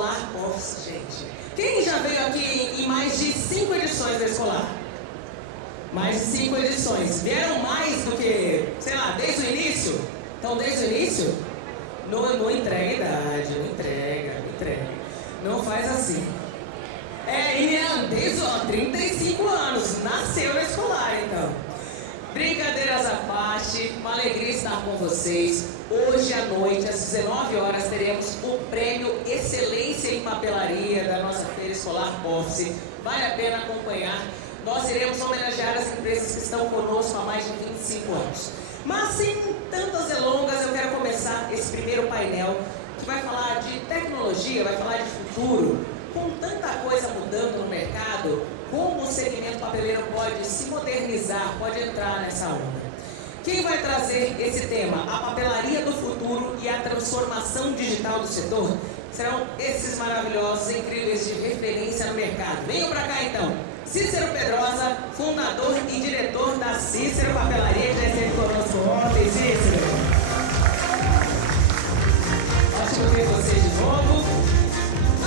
Office, gente. Quem já veio aqui em mais de 5 edições da Escolar? Mais de 5 edições. Vieram mais do que, sei lá, desde o início? Então, desde o início? Não entrega idade, não entrega. Não faz assim. E desde 35 anos, nasceu na Escolar, então. Brincadeiras à parte, uma alegria estar com vocês. Hoje à noite, às 19 horas, teremos o prêmio Excelência em Papelaria da nossa Feira Escolar Office. Vale a pena acompanhar. Nós iremos homenagear as empresas que estão conosco há mais de 25 anos. Mas sem tantas delongas, eu quero começar esse primeiro painel que vai falar de tecnologia, vai falar de futuro. Com tanta coisa mudando no mercado, como o segmento papeleiro pode se modernizar, pode entrar nessa onda? Quem vai trazer esse tema, a papelaria do futuro e a transformação digital do setor, serão esses maravilhosos, incríveis de referência no mercado. Venham para cá então. Cícero Pedrosa, fundador e diretor da Cícero Papelaria, que já esteve conosco ontem. Cícero, ótimo ver você de novo.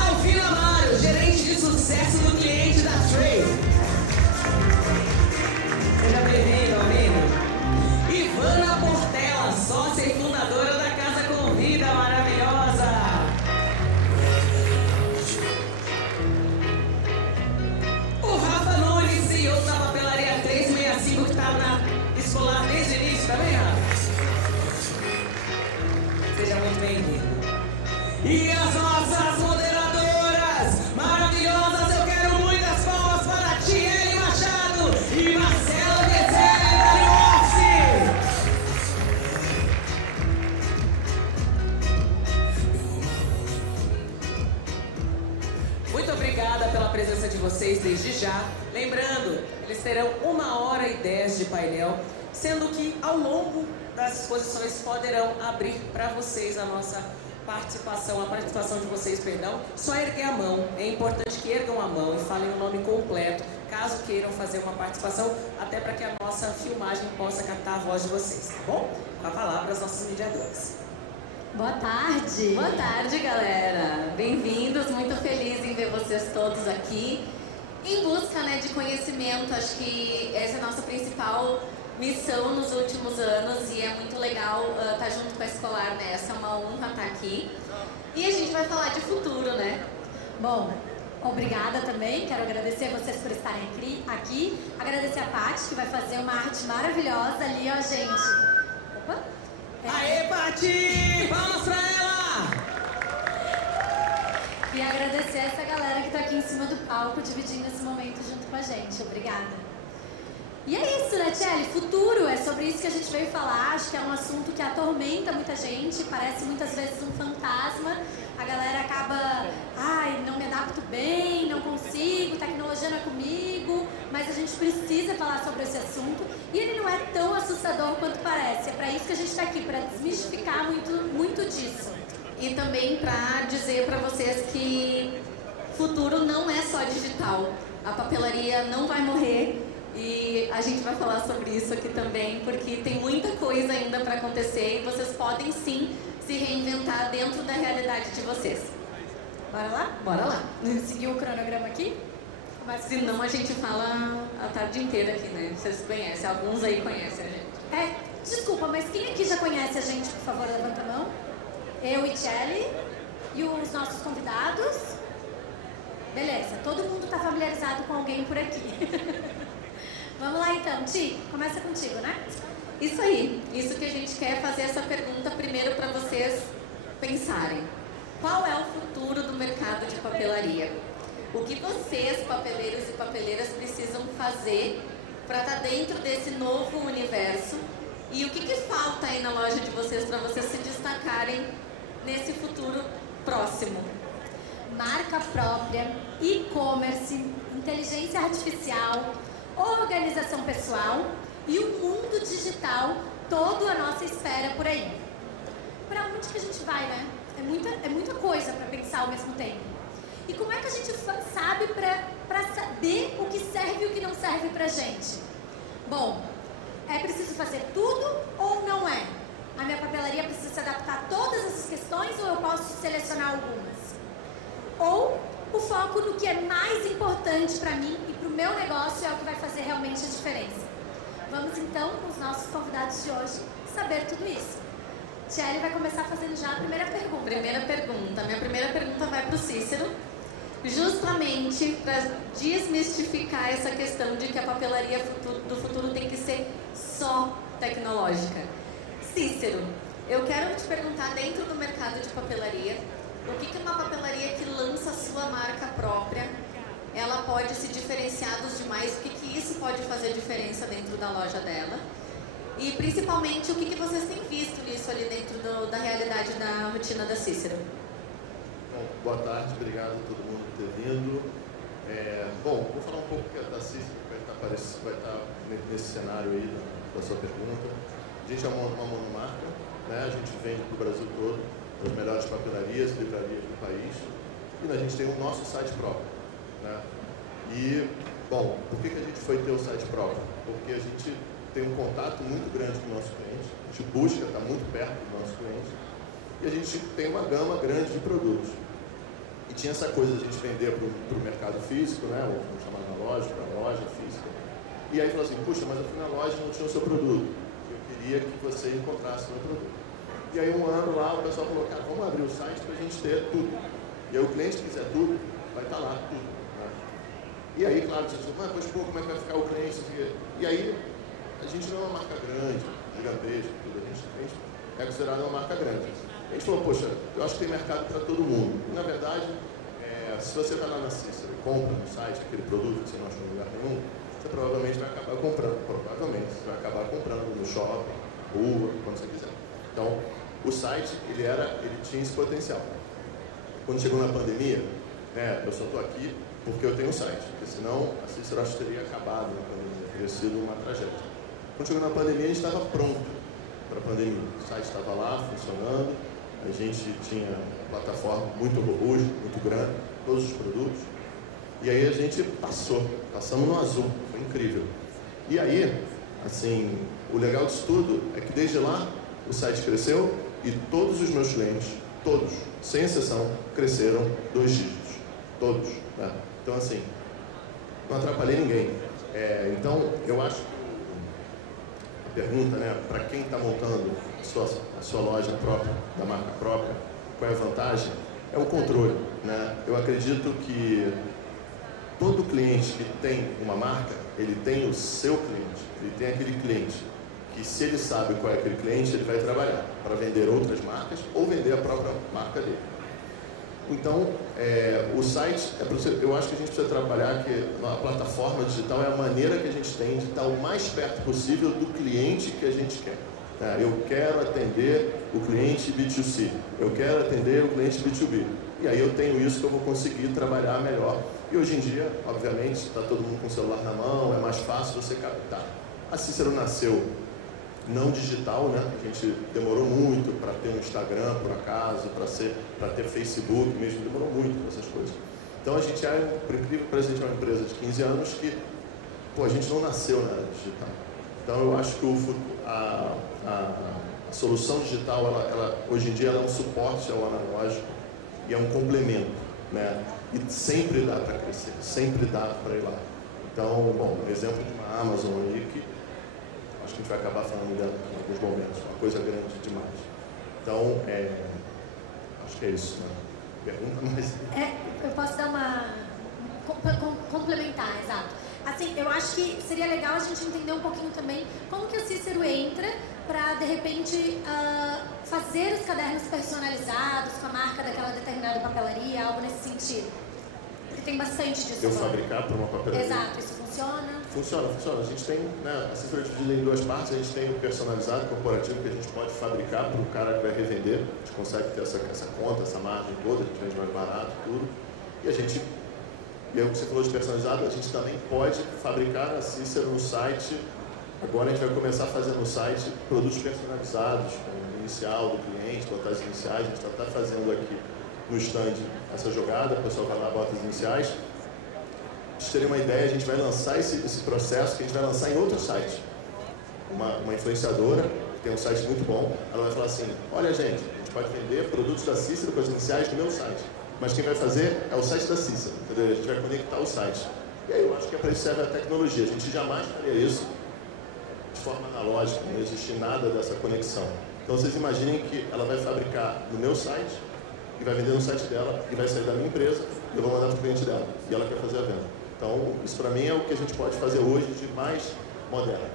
Alvino Amaro, gerente de sucesso do cliente da Trade. Seja bem-vindo, Alvino. Ivana Portela, sócia e fundadora da Casa Convida, maravilhosa. O Rafa Nunes, CEO da Papelaria 365, que está na Escolar desde o início, tá bem, Rafa? Seja muito bem-vindo. E as nossas moderadoras maravilhosas, eu quero muitas palmas para Tiele Machado e Marcela Dezelli da New Office. Muito obrigada pela presença de vocês desde já. Lembrando, eles terão 1h10 de painel, sendo que ao longo das exposições poderão abrir para vocês a nossa participação de vocês, perdão. Só erguer a mão, é importante que ergam a mão e falem o nome completo, caso queiram fazer uma participação, até para que a nossa filmagem possa captar a voz de vocês, tá bom? Com a palavra, as nossas mediadoras. Boa tarde! Boa tarde, galera! Bem-vindos, muito feliz em ver vocês todos aqui. Em busca, de conhecimento, acho que essa é a nossa principal missão nos últimos anos e é muito legal estar junto com a Escolar nessa, é uma honra estar aqui. E a gente vai falar de futuro, né? Bom, obrigada também, quero agradecer a vocês por estarem aqui, agradecer a Paty, que vai fazer uma arte maravilhosa ali, ó, gente. Opa! Aê, Paty! Palmas pra ela! E agradecer a essa galera que tá aqui em cima do palco, dividindo esse momento junto com a gente. Obrigada. E é isso, né, Tiele? Futuro, é sobre isso que a gente veio falar. Acho que é um assunto que atormenta muita gente, parece muitas vezes um fantasma. A galera acaba, não me adapto bem, não consigo, tecnologia não é comigo. Mas a gente precisa falar sobre esse assunto e ele não é tão assustador quanto parece. É para isso que a gente está aqui, para desmistificar muito disso. E também para dizer para vocês que futuro não é só digital. A papelaria não vai morrer. E a gente vai falar sobre isso aqui também, porque tem muita coisa ainda para acontecer e vocês podem sim se reinventar dentro da realidade de vocês. Bora lá? Bora lá. Seguir o cronograma aqui? Senão a gente fala a tarde inteira aqui, né? Vocês conhecem, alguns aí conhecem a gente. Desculpa, mas quem aqui já conhece a gente, por favor, levanta a mão. Eu e Tiele e os nossos convidados. Beleza, todo mundo está familiarizado com alguém por aqui. Vamos lá então, Ti, começa contigo, né? Isso aí, isso que a gente quer fazer essa pergunta primeiro para vocês pensarem. Qual é o futuro do mercado de papelaria? O que vocês, papeleiros e papeleiras, precisam fazer para estar dentro desse novo universo? E o que falta aí na loja de vocês para vocês se destacarem nesse futuro próximo? Marca própria, e-commerce, inteligência artificial, organização pessoal e o mundo digital, todo a nossa espera por aí. Para onde que a gente vai, né? É muita coisa para pensar ao mesmo tempo. E como é que a gente sabe para saber o que serve e o que não serve pra gente? Bom, é preciso fazer tudo ou não é? A minha papelaria precisa se adaptar a todas essas questões ou eu posso selecionar algumas? foco no que é mais importante para mim e para o meu negócio é o que vai fazer realmente a diferença. Vamos então, com os nossos convidados de hoje, saber tudo isso. Tchelle vai começar fazendo já a primeira pergunta. Minha primeira pergunta vai para o Cícero, justamente para desmistificar essa questão de que a papelaria do futuro tem que ser só tecnológica. Cícero, eu quero te perguntar, dentro do mercado de papelaria, o que uma papelaria que lança a sua marca própria, ela pode se diferenciar dos demais, o que isso pode fazer diferença dentro da loja dela? E principalmente, o que vocês têm visto nisso ali dentro da realidade da rotina da Cícero? Bom, boa tarde, obrigado a todo mundo por ter vindo. Bom, vou falar um pouco da Cícero, que vai estar nesse cenário aí da sua pergunta. A gente é uma monomarca, né? A gente vende para o Brasil todo, as melhores papelarias, livrarias do país, e a gente tem o nosso site próprio, né? E, bom, por que a gente foi ter o site próprio? Porque a gente tem um contato muito grande com o nosso cliente, a gente busca estar muito perto do nosso cliente, e a gente tem uma gama grande de produtos. E tinha essa coisa de a gente vender para o mercado físico, né? Ou vamos chamar na loja, para a loja física. E aí falou assim, puxa, mas eu fui na loja e não tinha o seu produto. Eu queria que você encontrasse o meu produto. E aí um ano lá o pessoal falou, cara, vamos abrir o site para a gente ter tudo. E aí o cliente que quiser tudo, vai estar lá tudo. Né? E aí, claro, você diz, mas pô, como é que vai ficar o cliente? E aí, a gente não é uma marca grande, gigantesca, tudo. A gente é considerado uma marca grande. A gente falou, poxa, eu acho que tem mercado para todo mundo. E, na verdade, se você vai lá na Cícero e compra no site aquele produto que você não achou em lugar nenhum, você provavelmente vai acabar comprando. Provavelmente, você vai acabar comprando no shopping, rua, quando você quiser. Então, o site, ele tinha esse potencial. Quando chegou na pandemia, eu só estou aqui porque eu tenho um site, porque senão a Cícero acho que teria acabado na pandemia, teria sido uma tragédia. Quando chegou na pandemia, a gente estava pronto para a pandemia. O site estava lá, funcionando, a gente tinha uma plataforma muito robusta, muito grande, todos os produtos, e aí a gente passamos no azul, foi incrível. E aí, assim, o legal disso tudo é que desde lá o site cresceu e todos os meus clientes, todos, sem exceção, cresceram 2 dígitos, todos, né? Então, assim, não atrapalhei ninguém. Então, eu acho que a pergunta, né, para quem está montando a sua loja própria, da marca própria, qual é a vantagem? É o controle, né? Eu acredito que todo cliente que tem uma marca, ele tem o seu cliente, ele tem aquele cliente que, se ele sabe qual é aquele cliente, ele vai trabalhar para vender outras marcas ou vender a própria marca dele. Então, o site, eu acho que a gente precisa trabalhar que a plataforma digital é a maneira que a gente tem de estar o mais perto possível do cliente que a gente quer. Eu quero atender o cliente B2C, eu quero atender o cliente B2B. E aí eu tenho isso que eu vou conseguir trabalhar melhor. E hoje em dia, obviamente, está todo mundo com o celular na mão, é mais fácil você captar. A Cícero nasceu não digital, né? A gente demorou muito para ter um Instagram, por acaso, para ter Facebook mesmo, demorou muito para essas coisas. Então a gente por incrível que pareça, a gente é uma empresa de 15 anos que, a gente não nasceu na área digital. Então eu acho que a solução digital, hoje em dia, ela é um suporte ao analógico e é um complemento, né? E sempre dá para crescer, sempre dá para ir lá. Então, bom, exemplo de uma Amazon aí que acho que a gente vai acabar falando dela em alguns momentos, uma coisa grande demais. Então, acho que é isso, né? Pergunta mais. Eu posso dar uma complementar, exato. Assim, eu acho que seria legal a gente entender um pouquinho também como que o Cícero entra para, de repente, fazer os cadernos personalizados com a marca daquela determinada papelaria, algo nesse sentido. Porque tem bastante disso. Eu fabricar para uma papelaria. Exato, isso funciona? Funciona. A gente tem, né, a Cícero é dividida em 2 partes. A gente tem o personalizado, corporativo, que a gente pode fabricar para o cara que vai revender. A gente consegue ter essa conta, essa margem toda, a gente vende mais barato, tudo. E aí o que você falou de personalizado, a gente também pode fabricar a Cícero no site. Agora a gente vai começar a fazer no site produtos personalizados, com o inicial do cliente, botar as iniciais. A gente está fazendo aqui no stand essa jogada, o pessoal vai lá, bota as iniciais. Para vocês terem uma ideia, a gente vai lançar esse processo que a gente vai lançar em outro site. Uma influenciadora, que tem um site muito bom, ela vai falar assim, olha gente pode vender produtos da Cícero com as iniciais no meu site. Mas quem vai fazer é o site da Cícero, entendeu? A gente vai conectar o site. E aí eu acho que é para isso serve a tecnologia. A gente jamais faria isso de forma analógica, não existe nada dessa conexão. Então vocês imaginem que ela vai fabricar no meu site, e vai vender no site dela, e vai sair da minha empresa, e eu vou mandar para o cliente dela. E ela quer fazer a venda. Então, isso para mim é o que a gente pode fazer hoje de mais moderno.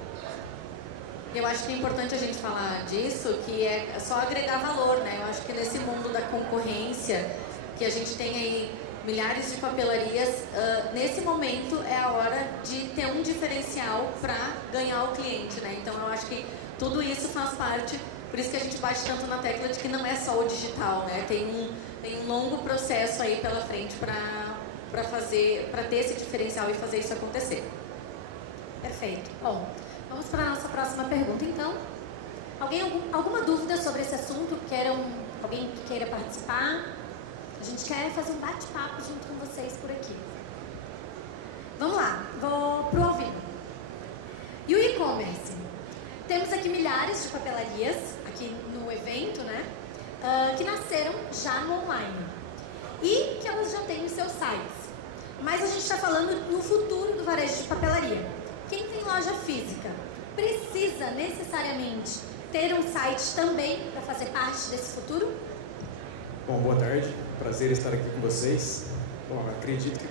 Eu acho que é importante a gente falar disso, que é só agregar valor, né? Eu acho que nesse mundo da concorrência, que a gente tem aí milhares de papelarias, nesse momento é a hora de ter um diferencial para ganhar o cliente, né? Então, eu acho que tudo isso faz parte, por isso que a gente bate tanto na tecla de que não é só o digital, né? Tem um longo processo aí pela frente para ter esse diferencial e fazer isso acontecer. Perfeito. Bom, vamos para a nossa próxima pergunta, então. Alguma dúvida sobre esse assunto? Alguém que queira participar? A gente quer fazer um bate-papo junto com vocês por aqui. Vamos lá, vou pro ao vivo. E o e-commerce? Temos aqui milhares de papelarias, aqui no evento, né? Que nasceram já no online. E que elas já têm os seus sites. Mas a gente está falando no futuro do varejo de papelaria. Quem tem loja física precisa necessariamente ter um site também para fazer parte desse futuro? Bom, boa tarde. Prazer estar aqui com vocês. Bom, acredito que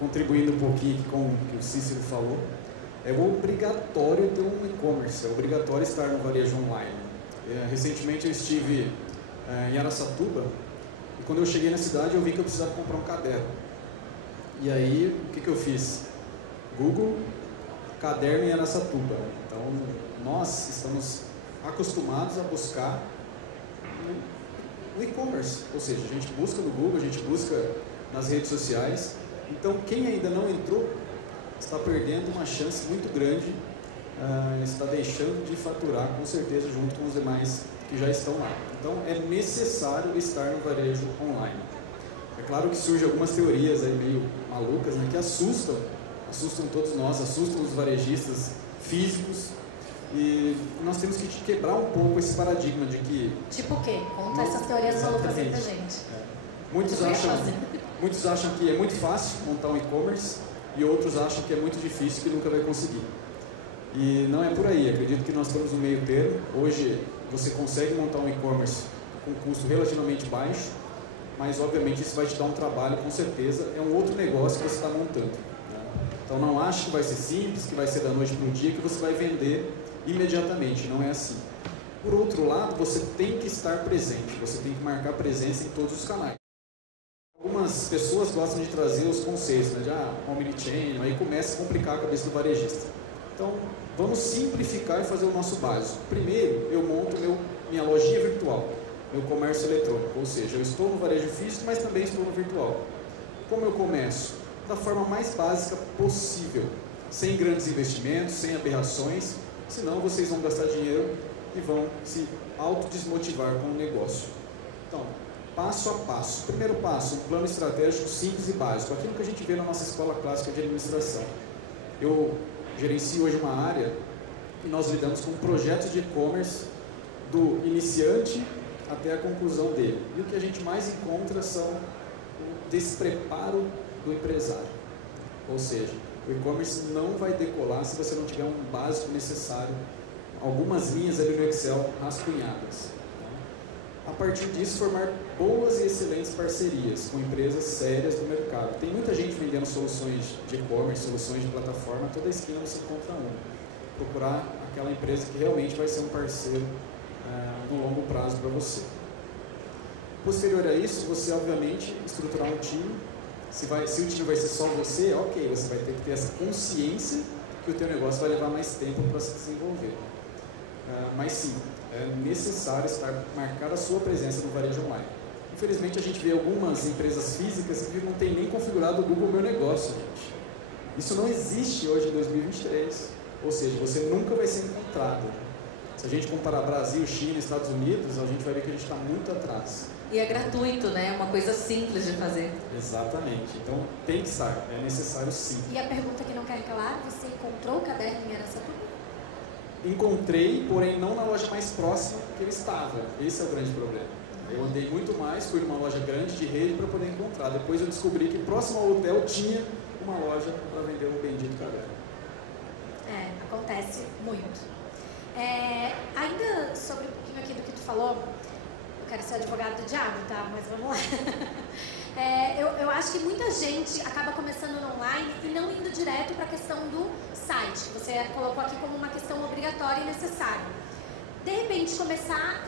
contribuindo um pouquinho com o que o Cícero falou, é obrigatório ter um e-commerce, é obrigatório estar no varejo online. Recentemente eu estive em Araçatuba e quando eu cheguei na cidade eu vi que eu precisava comprar um caderno. E aí, o que eu fiz? Google, caderno em Araçatuba. Então, nós estamos acostumados a buscar no e-commerce, ou seja, a gente busca no Google, a gente busca nas redes sociais. Então, quem ainda não entrou está perdendo uma chance muito grande, está deixando de faturar com certeza junto com os demais que já estão lá. Então, é necessário estar no varejo online. É claro que surgem algumas teorias aí meio malucas, né, que assustam todos nós, assustam os varejistas físicos. E nós temos que quebrar um pouco esse paradigma de que... Tipo o quê? Conta essas teorias malucas aí pra gente. Muitos acham que é muito fácil montar um e-commerce e outros acham que é muito difícil, que nunca vai conseguir. E não é por aí, acredito que nós estamos no meio termo. Hoje você consegue montar um e-commerce com um custo relativamente baixo, mas obviamente isso vai te dar um trabalho, com certeza, é um outro negócio que você está montando. Né? Então não ache que vai ser simples, que vai ser da noite para o dia, que você vai vender imediatamente, não é assim. Por outro lado, você tem que estar presente, você tem que marcar presença em todos os canais. Algumas pessoas gostam de trazer os conceitos, né, de omnichannel, aí começa a complicar a cabeça do varejista. Então, vamos simplificar e fazer o nosso básico. Primeiro, eu monto minha lojinha virtual, meu comércio eletrônico, ou seja, eu estou no varejo físico, mas também estou no virtual. Como eu começo? Da forma mais básica possível, sem grandes investimentos, sem aberrações, senão vocês vão gastar dinheiro e vão se autodesmotivar com o negócio. Então, passo a passo. Primeiro passo, um plano estratégico simples e básico, aquilo que a gente vê na nossa escola clássica de administração. Eu gerencio hoje uma área e nós lidamos com projetos de e-commerce do iniciante até a conclusão dele. E o que a gente mais encontra são o despreparo do empresário. Ou seja, o e-commerce não vai decolar se você não tiver um básico necessário, algumas linhas ali no Excel rascunhadas. A partir disso, formar boas e excelentes parcerias com empresas sérias do mercado. Tem muita gente vendendo soluções de e-commerce, soluções de plataforma, toda esquina você encontra uma. Procurar aquela empresa que realmente vai ser um parceiro no longo prazo para você. Posterior a isso, você obviamente estruturar um time. Se o time vai ser só você, ok, você vai ter que ter essa consciência que o teu negócio vai levar mais tempo para se desenvolver. Mas sim, é necessário marcar a sua presença no varejo online. Infelizmente, a gente vê algumas empresas físicas que não tem nem configurado o Google Meu Negócio, gente. Isso não existe hoje em 2023, ou seja, você nunca vai ser encontrado. Se a gente comparar Brasil, China, Estados Unidos, a gente vai ver que a gente está muito atrás. E é gratuito, né? É uma coisa simples de fazer. Exatamente. Então, tem que estar. É necessário sim. E a pergunta que não quer calar, você encontrou o caderno em Araçatuba? Encontrei, porém não na loja mais próxima que ele estava. Esse é o grande problema. Eu andei muito mais, fui numa loja grande de rede para poder encontrar. Depois eu descobri que próximo ao hotel tinha uma loja para vender o bendito caderno. Acontece muito. Ainda sobre um pouquinho aqui do que tu falou, eu quero ser advogado do diabo, tá? Mas vamos lá. Eu acho que muita gente acaba começando no online e não indo direto para a questão do site, que você colocou aqui como uma questão obrigatória e necessária. De repente, começar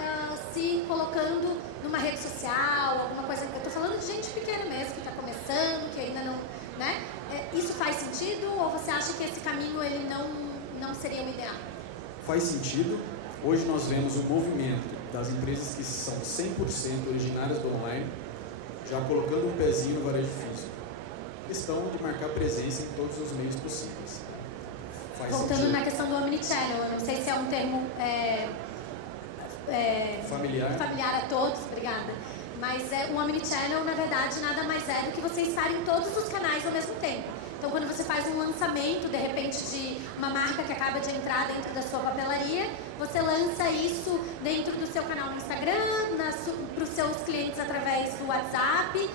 se colocando numa rede social, alguma coisa. Eu estou falando de gente pequena mesmo, que está começando, que ainda não... né? Isso faz sentido ou você acha que esse caminho ele não seria o ideal? Faz sentido. Hoje nós vemos um movimento das empresas que são 100% originárias do online, já colocando um pezinho no varejo físico. Questão de marcar presença em todos os meios possíveis. Voltando na questão do omnichannel, eu não sei se é um termo familiar a todos, obrigada. Mas o omnichannel, na verdade, nada mais é do que você estar em todos os canais ao mesmo tempo. Então, quando você faz um lançamento, de repente, de uma marca que acaba de entrar dentro da sua papelaria, você lança isso dentro do seu canal no Instagram, para os seus clientes através do WhatsApp,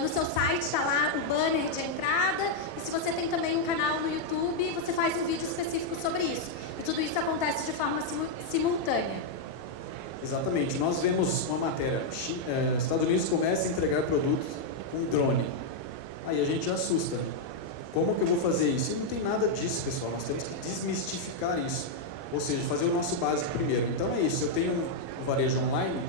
no seu site está lá o banner de entrada, e se você tem também um canal no YouTube, você faz um vídeo específico sobre isso. E tudo isso acontece de forma simultânea. Exatamente. Nós vemos uma matéria. Estados Unidos começa a entregar produtos com drone. Aí a gente já assusta. Como que eu vou fazer isso? E não tem nada disso, pessoal. Nós temos que desmistificar isso. Ou seja, fazer o nosso básico primeiro. Então é isso. Eu tenho um varejo online,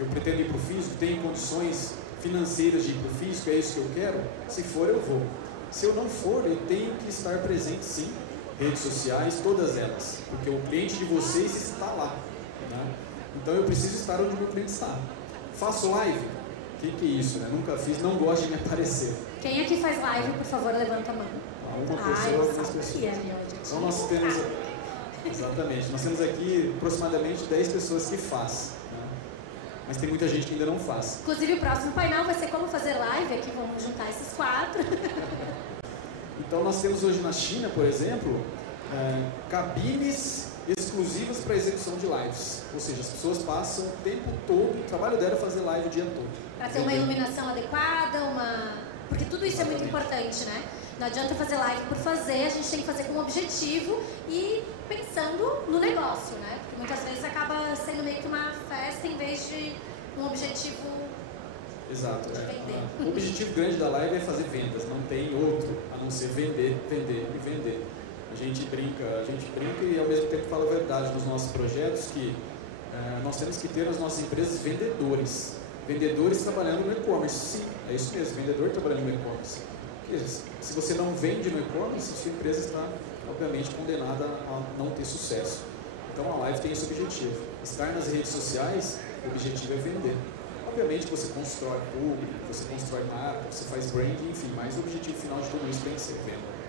eu pretendo ir para o físico, tenho condições financeiras de ir para o físico, é isso que eu quero? Se for, eu vou. Se eu não for, eu tenho que estar presente sim. Redes sociais, todas elas. Porque o cliente de vocês está lá. Né? Então eu preciso estar onde o meu cliente está. Faço live? O que é isso, né? Nunca fiz, não gosto de me aparecer. Quem aqui faz live, por favor, levanta a mão. Uma pessoa, algumas pessoas. Então nós temos... Exatamente. Nós temos aqui aproximadamente 10 pessoas que fazem. Né? Mas tem muita gente que ainda não faz. Inclusive o próximo painel vai ser como fazer live. Aqui vamos juntar esses 4. Então nós temos hoje na China, por exemplo, cabines exclusivas para execução de lives. Ou seja, as pessoas passam o tempo todo, o trabalho dela é fazer live o dia todo. Para ter uma iluminação adequada, porque tudo isso é muito importante, né? Não adianta fazer live por fazer, a gente tem que fazer com um objetivo e pensando no negócio, né? Porque muitas vezes acaba sendo meio que uma festa em vez de um objetivo. Exato. De vender. O objetivo grande da live é fazer vendas, não tem outro a não ser vender, vender e vender. A gente brinca e ao mesmo tempo fala a verdade nos nossos projetos que nós temos que ter nas nossas empresas vendedores. Vendedores trabalhando no e-commerce, sim, é isso mesmo, vendedor trabalhando no e-commerce. Se você não vende no e-commerce, sua empresa está, obviamente, condenada a não ter sucesso. Então a live tem esse objetivo. Estar nas redes sociais, o objetivo é vender. Obviamente você constrói público, você constrói marca, você faz branding, enfim, mas o objetivo final de tudo isso tem que ser venda.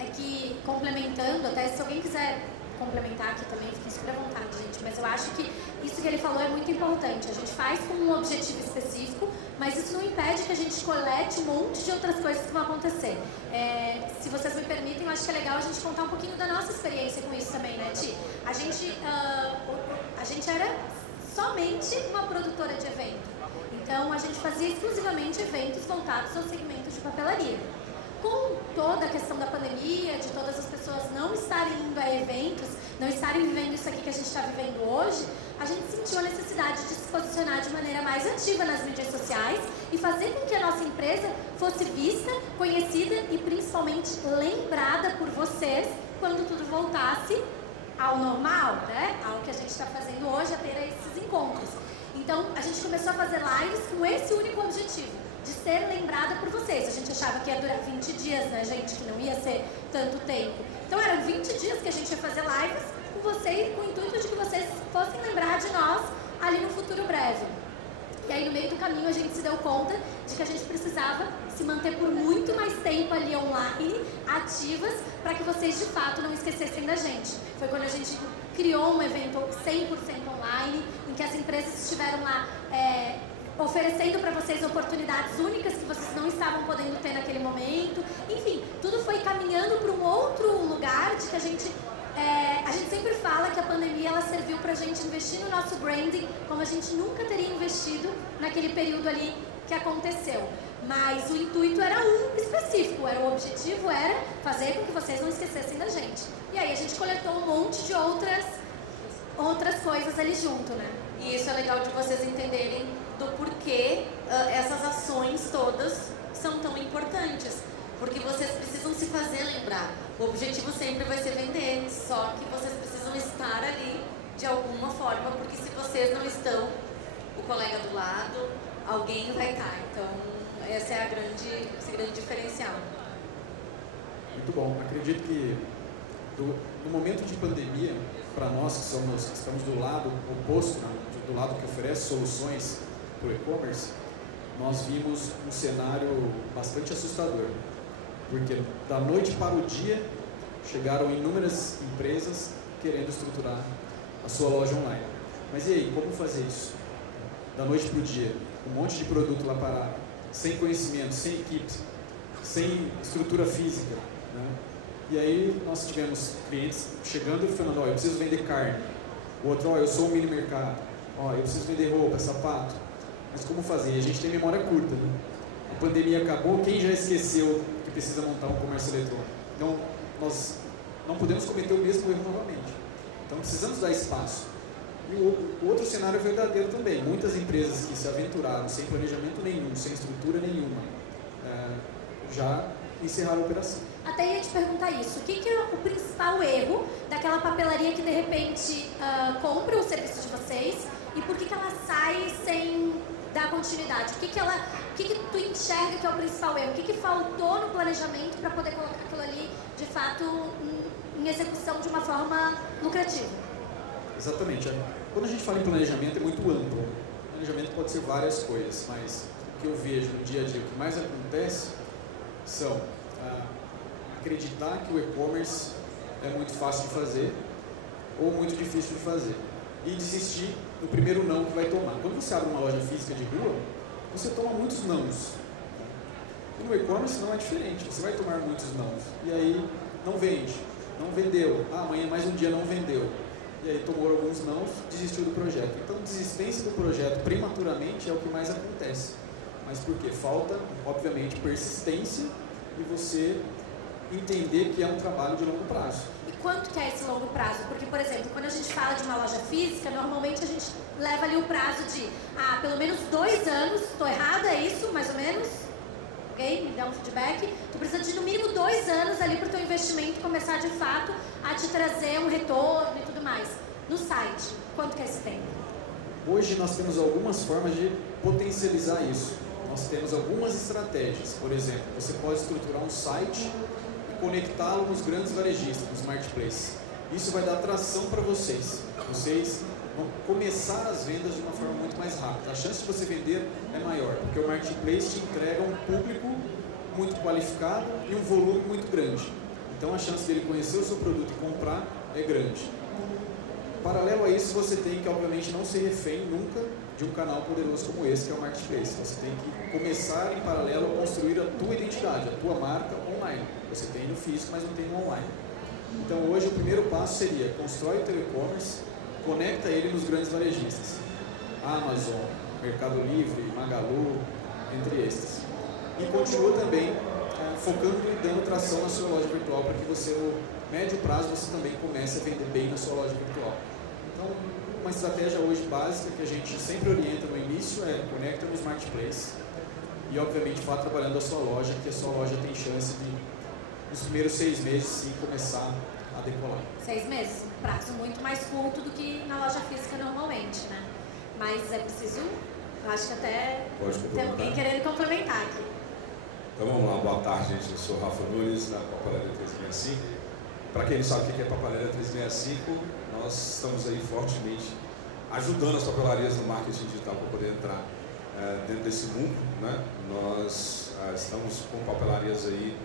É que, complementando, até se alguém quiser complementar aqui também, fiquem super à vontade, gente, mas eu acho que isso que ele falou é muito importante. A gente faz com um objetivo específico, mas isso não impede que a gente colete um monte de outras coisas que vão acontecer. Se vocês me permitem, eu acho que é legal a gente contar um pouquinho da nossa experiência com isso também, né, Ti? A gente era somente uma produtora de evento, então a gente fazia exclusivamente eventos voltados ao segmento de papelaria. Com toda a questão da pandemia, de todas as pessoas não estarem indo a eventos, não estarem vivendo isso aqui que a gente está vivendo hoje, a gente sentiu a necessidade de se posicionar de maneira mais ativa nas mídias sociais e fazer com que a nossa empresa fosse vista, conhecida e principalmente lembrada por vocês quando tudo voltasse ao normal, né? Ao que a gente está fazendo hoje, a ter esses encontros. Então, a gente começou a fazer lives com esse único objetivo, de ser lembrada por vocês. A gente achava que ia durar 20 dias, né, gente? Que não ia ser tanto tempo. Então, eram 20 dias que a gente ia fazer lives com vocês, com o intuito de que vocês fossem lembrar de nós ali no futuro breve. E aí, no meio do caminho, a gente se deu conta de que a gente precisava se manter por muito mais tempo ali online, ativas, para que vocês, de fato, não esquecessem da gente. Foi quando a gente criou um evento 100% online, em que as empresas estiveram lá oferecendo para vocês oportunidades únicas que vocês não estavam podendo ter naquele momento. Enfim, tudo foi caminhando para um outro lugar de que a gente sempre fala fala que a pandemia ela serviu pra gente investir no nosso branding como a gente nunca teria investido naquele período ali que aconteceu. Mas o intuito era um específico, o objetivo era fazer com que vocês não esquecessem da gente. E aí a gente coletou um monte de outras coisas ali junto, né? E isso é legal de vocês entenderem do porquê essas ações todas são tão importantes. Porque vocês precisam se fazer lembrar. O objetivo sempre vai ser vender, só que vocês precisam estar ali de alguma forma, porque se vocês não estão, o colega do lado, alguém vai estar. Então, esse é esse grande diferencial. Muito bom. Acredito que no momento de pandemia, para nós que estamos do lado oposto, né, do lado que oferece soluções para o e-commerce, nós vimos um cenário bastante assustador. Porque da noite para o dia, chegaram inúmeras empresas querendo estruturar a sua loja online. Mas e aí, como fazer isso? Da noite para o dia, um monte de produto lá parado, sem conhecimento, sem equipe, sem estrutura física, né? E aí nós tivemos clientes chegando e falando, eu preciso vender carne. O outro, eu sou um mini mercado. Eu preciso vender roupa, sapato. Mas como fazer? A gente tem memória curta, né? A pandemia acabou, quem já esqueceu que precisa montar um comércio eletrônico? Então, nós não podemos cometer o mesmo erro novamente. Então, precisamos dar espaço. E o outro cenário é verdadeiro também. Muitas empresas que se aventuraram sem planejamento nenhum, sem estrutura nenhuma, já encerraram a operação. Até ia te perguntar isso. O que é o principal erro daquela papelaria que, de repente, compra o serviço de vocês e por que ela sai sem dar continuidade? O que tu enxerga que é o principal erro? O que faltou no planejamento para poder colocar aquilo ali, de fato, em execução de uma forma lucrativa? Exatamente. Quando a gente fala em planejamento, é muito amplo. Planejamento pode ser várias coisas, mas o que eu vejo no dia a dia, o que mais acontece são acreditar que o e-commerce é muito fácil de fazer ou muito difícil de fazer e desistir no primeiro não que vai tomar. Quando você abre uma loja física de rua, você toma muitos nãos. E no e-commerce não é diferente, você vai tomar muitos nãos. E aí não vende, não vendeu. Amanhã mais um dia não vendeu. E aí tomou alguns nãos, desistiu do projeto. Então desistência do projeto prematuramente é o que mais acontece. Mas por quê? Falta, obviamente, persistência e você entender que é um trabalho de longo prazo. E quanto que é esse longo prazo? Porque, por exemplo, quando a gente fala de uma loja física, normalmente a gente leva ali o prazo de, pelo menos 2 anos, estou errada, é isso, mais ou menos? Ok? Me dá um feedback. Tu precisa de no mínimo 2 anos ali para o teu investimento começar de fato a te trazer um retorno e tudo mais. No site, quanto que é esse tempo? Hoje nós temos algumas formas de potencializar isso. Nós temos algumas estratégias. Por exemplo, você pode estruturar um site e conectá-lo nos grandes varejistas, nos marketplaces. Isso vai dar tração para vocês. Vocês vão começar as vendas de uma forma muito mais rápida. A chance de você vender é maior, porque o marketplace te entrega um público muito qualificado e um volume muito grande. Então a chance dele conhecer o seu produto e comprar é grande. Paralelo a isso, você tem que, obviamente, não ser refém nunca de um canal poderoso como esse, que é o Marketplace. Você tem que começar, em paralelo, a construir a tua identidade, a tua marca online. Você tem no físico, mas não tem no online. Então, hoje, o primeiro passo seria, constrói o teu e-commerce, conecta ele nos grandes varejistas. Amazon, Mercado Livre, Magalu, entre estes. E continua também focando e dando tração na sua loja virtual, para que você, no médio prazo, você também comece a vender bem na sua loja virtual. Então, uma estratégia hoje básica que a gente sempre orienta no início é conecta nos marketplaces e, obviamente, vá trabalhando a sua loja, que a sua loja tem chance de, nos primeiros 6 meses, sim, começar a decolar. 6 meses, um prazo muito mais curto do que na loja física normalmente, né? Mas é preciso, acho que até tem alguém querendo complementar aqui. Então vamos lá, boa tarde, gente. Eu sou Rafa Nunes, da Papelaria 365. Para quem não sabe o que é Papelaria 365, nós estamos aí fortemente ajudando as papelarias no marketing digital para poder entrar dentro desse mundo, né? Nós estamos com papelarias aí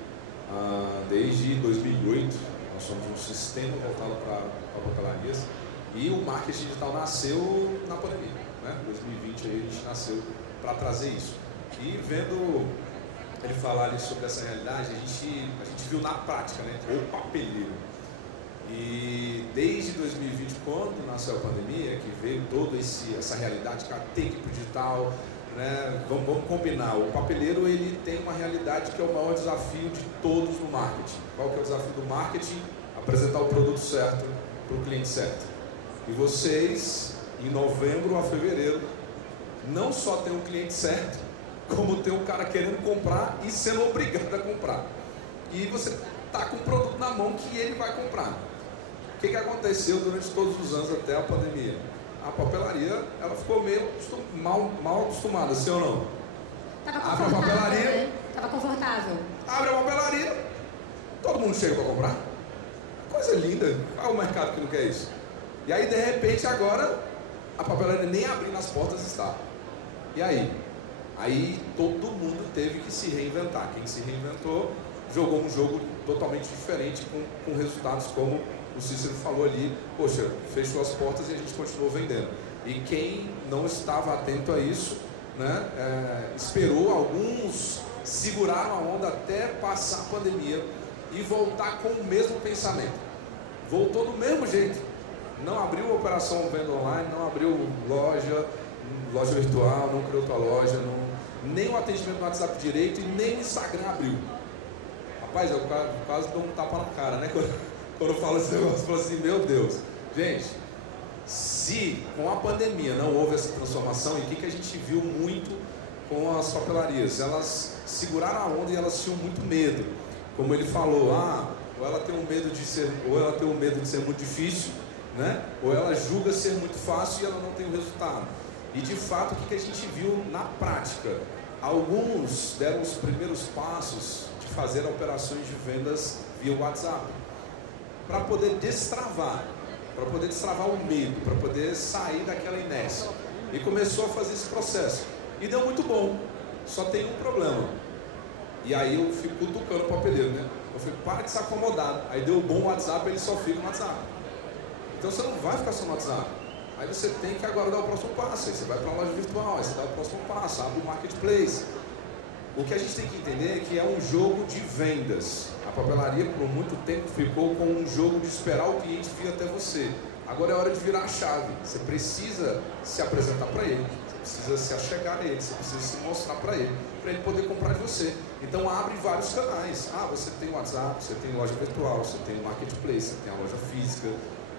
desde 2008. Nós somos um sistema voltado para papelarias e o marketing digital nasceu na pandemia, né? 2020 aí a gente nasceu para trazer isso. E vendo ele falar ali sobre essa realidade, a gente viu na prática, né? O papeleiro. E desde 2020, quando nasceu a pandemia, que veio toda essa realidade, que tem que ir para o digital, né? Vamos combinar, o papeleiro ele tem uma realidade que é o maior desafio de todos no marketing. Qual que é o desafio do marketing? Apresentar o produto certo para o cliente certo. E vocês, em novembro a fevereiro, não só tem um cliente certo, como tem um cara querendo comprar e sendo obrigado a comprar. E você está com o produto na mão que ele vai comprar. O que aconteceu durante todos os anos até a pandemia? A papelaria, ela ficou meio mal acostumada, sim ou não? Abre a papelaria. Né? Tava confortável. Abre a papelaria, todo mundo chega para comprar. Coisa linda. Qual é o mercado que não quer isso? E aí, de repente, agora, a papelaria nem abrindo as portas está. E aí? Aí todo mundo teve que se reinventar. Quem se reinventou jogou um jogo totalmente diferente com resultados como o Cícero falou ali. Poxa, fechou as portas e a gente continuou vendendo. E quem não estava atento a isso, né, esperou, alguns seguraram a onda até passar a pandemia e voltar com o mesmo pensamento. Voltou do mesmo jeito. Não abriu a operação venda online, não abriu loja virtual, não criou tua loja, nem o atendimento no WhatsApp direito e nem o Instagram abriu. Rapaz, eu quase dou um tapa na cara, né? Quando eu falo esse negócio, eu falo assim, meu Deus. Gente, se com a pandemia não houve essa transformação, e o que a gente viu muito com as papelarias? Elas seguraram a onda e elas tinham muito medo. Como ele falou, ou ela tem um medo de ser, ou ela tem um medo de ser muito difícil, né? Ou ela julga ser muito fácil e ela não tem o resultado. E de fato, o que a gente viu na prática? Alguns deram os primeiros passos de fazer operações de vendas via WhatsApp, para poder destravar o medo, para poder sair daquela inércia. E começou a fazer esse processo. E deu muito bom. Só tem um problema. E aí eu fico cutucando o papeleiro, né? Eu falei, para de se acomodar. Aí deu bom o WhatsApp, ele só fica no WhatsApp. Então você não vai ficar só no WhatsApp. Aí você tem que agora dar o próximo passo. Aí você vai para a loja virtual, aí você dá o próximo passo, abre o marketplace. O que a gente tem que entender é que é um jogo de vendas. A papelaria por muito tempo ficou com um jogo de esperar o cliente vir até você. Agora é hora de virar a chave. Você precisa se apresentar para ele, você precisa se achegar a ele, você precisa se mostrar para ele poder comprar de você. Então abre vários canais. Você tem o WhatsApp, você tem loja virtual, você tem o marketplace, você tem a loja física,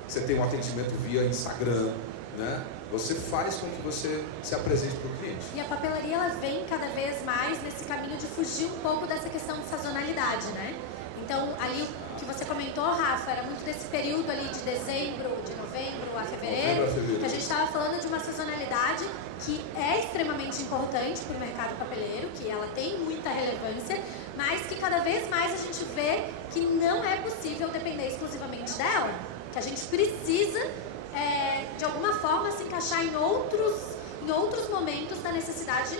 você tem um atendimento via Instagram, né? Você faz com que você se apresente para o cliente. E a papelaria, ela vem cada vez mais nesse caminho de fugir um pouco dessa questão de sazonalidade, né? Então, ali que você comentou, Rafa, era muito desse período ali de dezembro, de novembro a fevereiro, que a gente estava falando de uma sazonalidade que é extremamente importante para o mercado papeleiro, que ela tem muita relevância, mas que cada vez mais a gente vê que não é possível depender exclusivamente dela, que a gente precisa de alguma forma se encaixar em outros momentos da necessidade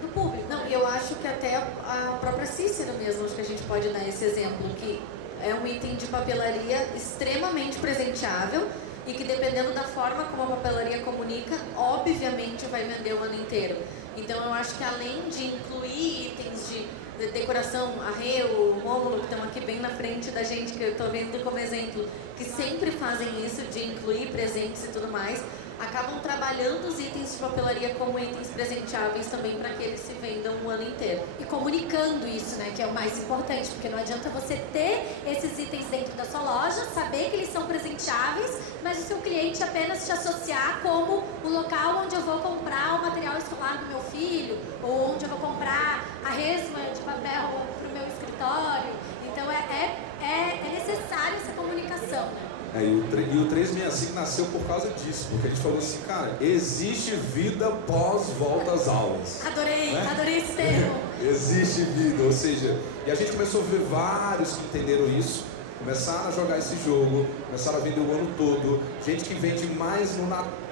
do público. Não, eu acho que até a própria Cícera mesmo, acho que a gente pode dar esse exemplo, que é um item de papelaria extremamente presenteável e que, dependendo da forma como a papelaria comunica, obviamente vai vender o ano inteiro. Então eu acho que, além de incluir itens de decoração, a Rê, o Mômulo, que estão aqui bem na frente da gente, que eu estou vendo como exemplo, que sempre fazem isso de incluir presentes e tudo mais, acabam trabalhando os itens de papelaria como itens presenteáveis também para que eles se vendam o ano inteiro. E comunicando isso, né, que é o mais importante, porque não adianta você ter esses itens dentro da sua loja, saber que eles são presenteáveis, mas o seu cliente apenas te associar como o local onde eu vou comprar o material escolar do meu filho, ou onde eu vou comprar a resma de papel para o meu escritório. Então é necessária essa comunicação, né? E o 365 nasceu por causa disso, porque a gente falou assim, cara, existe vida pós-volta às aulas. Adorei esse termo. Existe vida, ou seja, e a gente começou a ver vários que entenderam isso, começaram a jogar esse jogo, começaram a vender o ano todo, gente que vende mais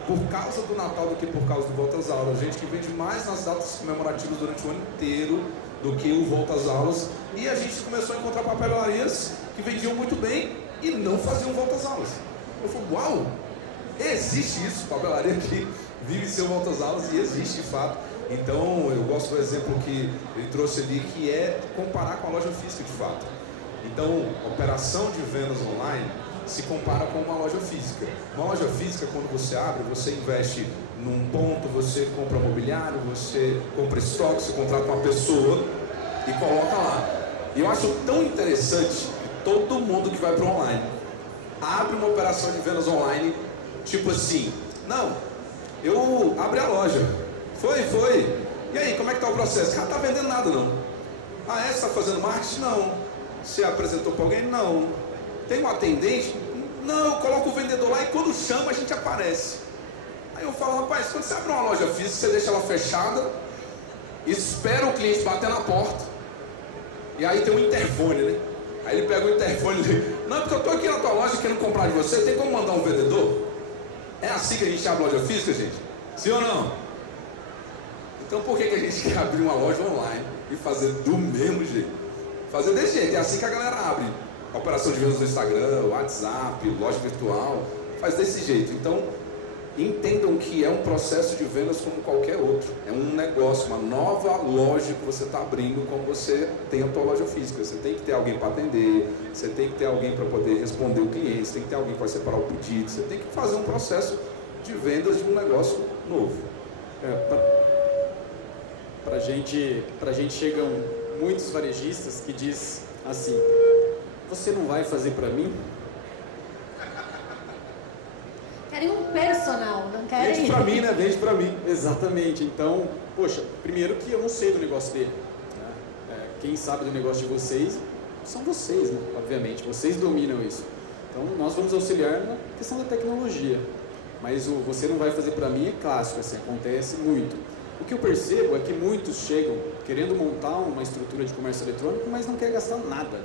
por causa do Natal do que por causa do volta às aulas, gente que vende mais nas datas comemorativas durante o ano inteiro do que o volta às aulas, e a gente começou a encontrar papelarias que vendiam muito bem e não faziam volta às aulas. Eu falei, uau, existe isso, papelaria que vive seu volta às aulas, e existe de fato. Então eu gosto do exemplo que ele trouxe ali, que é comparar com a loja física de fato. Então, operação de vendas online se compara com uma loja física. Uma loja física, quando você abre, você investe num ponto, você compra mobiliário, você compra estoque, você contrata uma pessoa e coloca lá. E eu acho tão interessante que todo mundo que vai para o online abre uma operação de vendas online, tipo assim, não, eu abri a loja, foi, e aí, como é que tá o processo? Cara, tá vendendo nada não. Ah, você está fazendo marketing? Não. Você apresentou para alguém? Não. Tem um atendente? Não, eu coloco o vendedor lá e quando chama a gente aparece. Aí eu falo, rapaz, quando você abre uma loja física, você deixa ela fechada, espera o cliente bater na porta, e aí tem um interfone, né? Aí ele pega o interfone e diz, não, porque eu estou aqui na tua loja querendo comprar de você, tem como mandar um vendedor? É assim que a gente abre loja física, gente? Sim ou não? Então por que a gente quer abrir uma loja online e fazer do mesmo jeito? Fazer desse jeito, é assim que a galera abre. A operação de vendas no Instagram, WhatsApp, loja virtual, faz desse jeito. Então, entendam que é um processo de vendas como qualquer outro. É um negócio, uma nova loja que você está abrindo quando você tem a tua loja física. Você tem que ter alguém para atender, você tem que ter alguém para poder responder o cliente, você tem que ter alguém para separar o pedido, você tem que fazer um processo de vendas de um negócio novo. Para a gente chegam muitos varejistas que diz assim, você não vai fazer para mim? Querem um personal, não querem? Vende para mim, né? Vende para mim. Exatamente. Então, poxa, primeiro que eu não sei do negócio dele. Né? Quem sabe do negócio de vocês são vocês, né? Obviamente. Vocês dominam isso. Então, nós vamos auxiliar na questão da tecnologia. Mas o você não vai fazer para mim é clássico, assim, acontece muito. O que eu percebo é que muitos chegam querendo montar uma estrutura de comércio eletrônico, mas não quer gastar nada.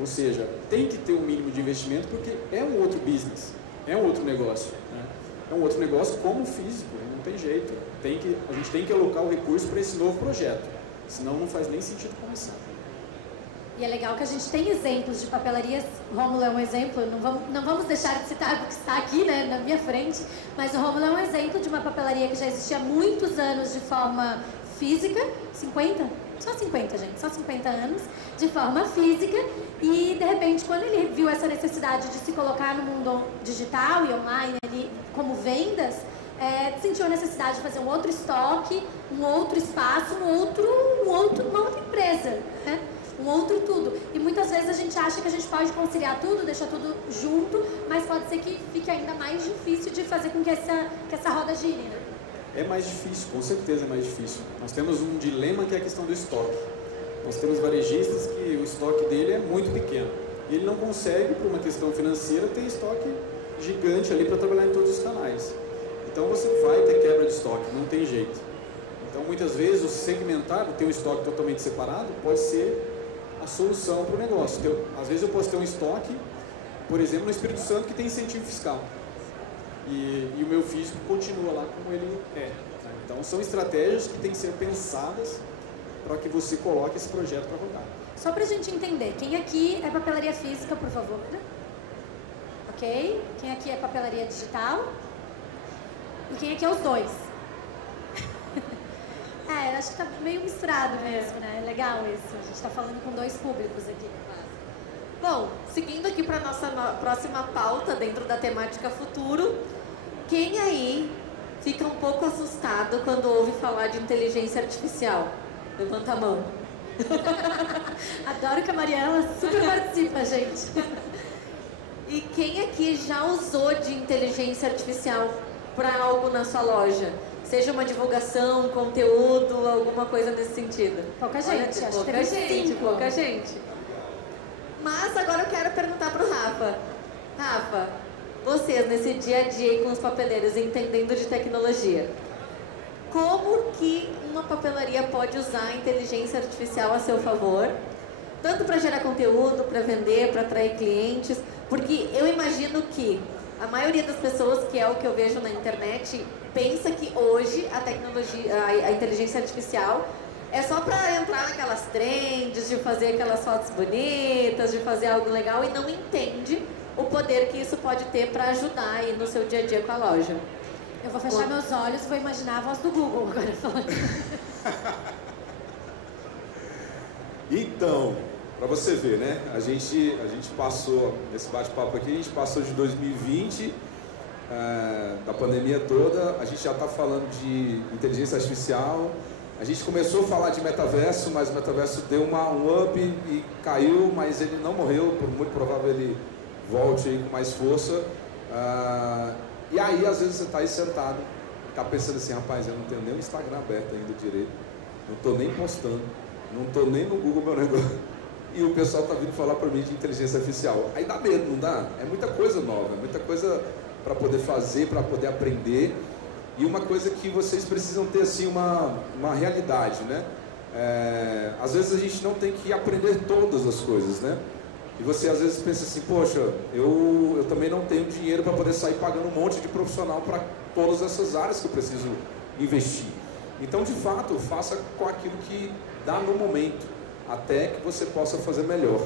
Ou seja, tem que ter um mínimo de investimento porque é um outro business, é um outro negócio. Né? É um outro negócio como o físico, não tem jeito. A gente tem que alocar o recurso para esse novo projeto, senão não faz nem sentido começar. E é legal que a gente tem exemplos de papelarias, Rômulo é um exemplo, não vamos deixar de citar porque está aqui, né, na minha frente, mas o Rômulo é um exemplo de uma papelaria que já existia há muitos anos de forma física, 50? Só 50, gente, só 50 anos, de forma física, e de repente quando ele viu essa necessidade de se colocar no mundo digital e online, ali, como vendas, sentiu a necessidade de fazer um outro estoque, um outro espaço, uma outra empresa, né? Um outro tudo. E muitas vezes a gente acha que a gente pode conciliar tudo, deixar tudo junto, mas pode ser que fique ainda mais difícil de fazer com que essa roda gire, né? É mais difícil, com certeza é mais difícil. Nós temos um dilema que é a questão do estoque. Nós temos varejistas que o estoque dele é muito pequeno. E ele não consegue, por uma questão financeira, ter estoque gigante ali para trabalhar em todos os canais. Então você vai ter quebra de estoque, não tem jeito. Então muitas vezes o segmentado, ter um estoque totalmente separado, pode ser a solução para o negócio. Então, às vezes eu posso ter um estoque, por exemplo, no Espírito Santo que tem incentivo fiscal. E o meu físico continua lá como ele é. Tá? Então são estratégias que têm que ser pensadas para que você coloque esse projeto para rodar. Só para a gente entender, quem aqui é papelaria física, por favor? Ok? Quem aqui é papelaria digital? E quem aqui é os dois? Acho que tá meio misturado mesmo, né? É legal isso. A gente tá falando com dois públicos aqui. Bom, seguindo aqui para nossa próxima pauta dentro da temática futuro, quem aí fica um pouco assustado quando ouve falar de inteligência artificial? Levanta a mão. Adoro que a Mariela super participa, gente. E quem aqui já usou de inteligência artificial para algo na sua loja? Seja uma divulgação, um conteúdo, alguma coisa nesse sentido. Pouca gente, acho que teve pouca gente. Mas agora eu quero perguntar para o Rafa. Rafa, vocês nesse dia a dia com os papeleiros, entendendo de tecnologia, como que uma papelaria pode usar a inteligência artificial a seu favor? Tanto para gerar conteúdo, para vender, para atrair clientes, porque eu imagino que a maioria das pessoas, que é o que eu vejo na internet, pensa que hoje a tecnologia, a inteligência artificial é só para entrar naquelas trends, de fazer aquelas fotos bonitas, de fazer algo legal e não entende o poder que isso pode ter para ajudar aí no seu dia a dia com a loja. Eu vou fechar meus olhos e vou imaginar a voz do Google agora falando. Então, Para você ver, né? A gente passou, nesse bate-papo aqui, a gente passou de 2020, da pandemia toda, a gente já está falando de inteligência artificial, a gente começou a falar de metaverso, mas o metaverso deu um up e caiu, mas ele não morreu, por muito provável ele volte aí com mais força. E aí, às vezes, você está aí sentado, está pensando assim, rapaz, eu não tenho nem o Instagram aberto ainda direito, não estou nem postando, não estou nem no Google meu negócio, e o pessoal está vindo falar para mim de inteligência artificial. Aí dá medo, não dá? É muita coisa nova, é muita coisa para poder fazer, para poder aprender, e uma coisa que vocês precisam ter assim uma realidade, né? Às vezes a gente não tem que aprender todas as coisas, né? E você às vezes pensa assim, poxa, eu também não tenho dinheiro para poder sair pagando um monte de profissional para todas essas áreas que eu preciso investir. Então, de fato, faça com aquilo que dá no momento, até que você possa fazer melhor,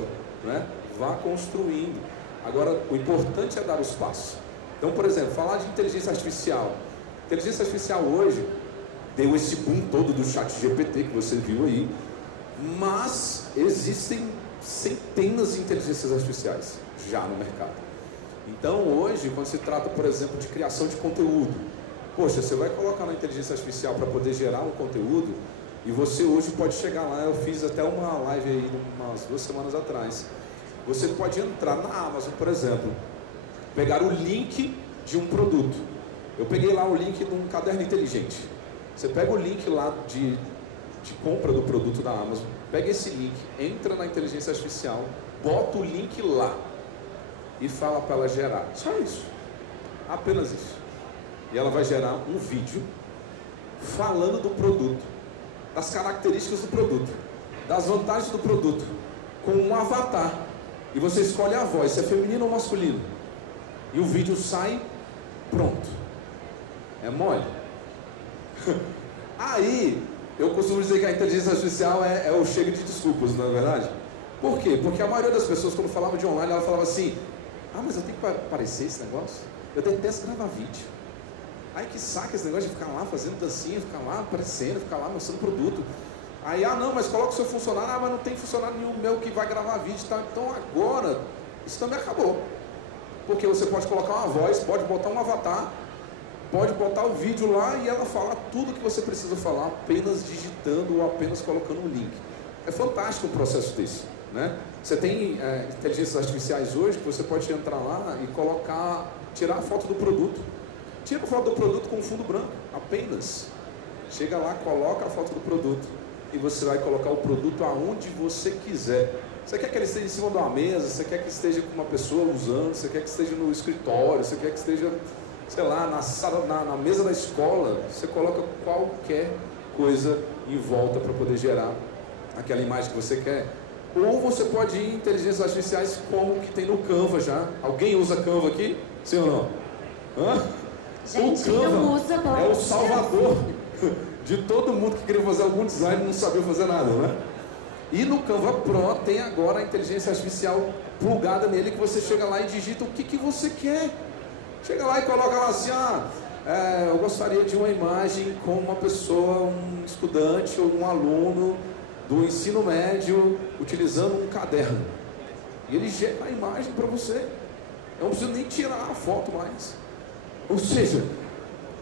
né? Vá construindo. Agora, o importante é dar os passos. Então, por exemplo, falar de inteligência artificial. Inteligência artificial hoje deu esse boom todo do ChatGPT que você viu aí, mas existem centenas de inteligências artificiais já no mercado. Então hoje, quando se trata, por exemplo, de criação de conteúdo, poxa, você vai colocar na inteligência artificial para poder gerar um conteúdo, e você hoje pode chegar lá, eu fiz até uma live aí umas 2 semanas atrás, você pode entrar na Amazon, por exemplo, pegar o link de um produto. Eu peguei lá o link de um caderno inteligente. Você pega o link lá de compra do produto da Amazon, pega esse link, entra na inteligência artificial, bota o link lá e fala para ela gerar. Só isso. Apenas isso. E ela vai gerar um vídeo falando do produto, das características do produto, das vantagens do produto, com um avatar. E você escolhe a voz, se é feminino ou masculino. E o vídeo sai pronto. É mole? Aí, eu costumo dizer que a inteligência artificial é o chega de desculpas, não é verdade? Por quê? Porque a maioria das pessoas, quando falava de online, ela falava assim, mas eu tenho que aparecer esse negócio? Eu detesto gravar vídeo. Aí que saca esse negócio de ficar lá fazendo dancinha, ficar lá aparecendo, ficar lá mostrando produto. Aí, não, mas coloca o seu funcionário, mas não tem funcionário nenhum meu que vai gravar vídeo, tá? Então agora, isso também acabou. Porque você pode colocar uma voz, pode botar um avatar, pode botar o vídeo lá e ela falar tudo que você precisa falar, apenas digitando ou apenas colocando um link. É fantástico um processo desse, né? Você tem inteligências artificiais hoje que você pode entrar lá e tirar a foto do produto. Tira a foto do produto com fundo branco, apenas. Chega lá, coloca a foto do produto e você vai colocar o produto aonde você quiser. Você quer que ele esteja em cima de uma mesa, você quer que esteja com uma pessoa usando, você quer que esteja no escritório, você quer que esteja, sei lá, na mesa da escola. Você coloca qualquer coisa em volta para poder gerar aquela imagem que você quer. Ou você pode ir em inteligências artificiais como que tem no Canva já. Alguém usa Canva aqui? Sim ou não? Gente, o Canva não usa, pelo é o salvador de todo mundo que queria fazer algum design e não sabia fazer nada, né? E no Canva Pro tem agora a inteligência artificial plugada nele, que você chega lá e digita o que você quer. Chega lá e coloca lá assim, eu gostaria de uma imagem com uma pessoa, um estudante ou um aluno do ensino médio utilizando um caderno. E ele gera a imagem para você. Eu não preciso nem tirar a foto mais. Ou seja,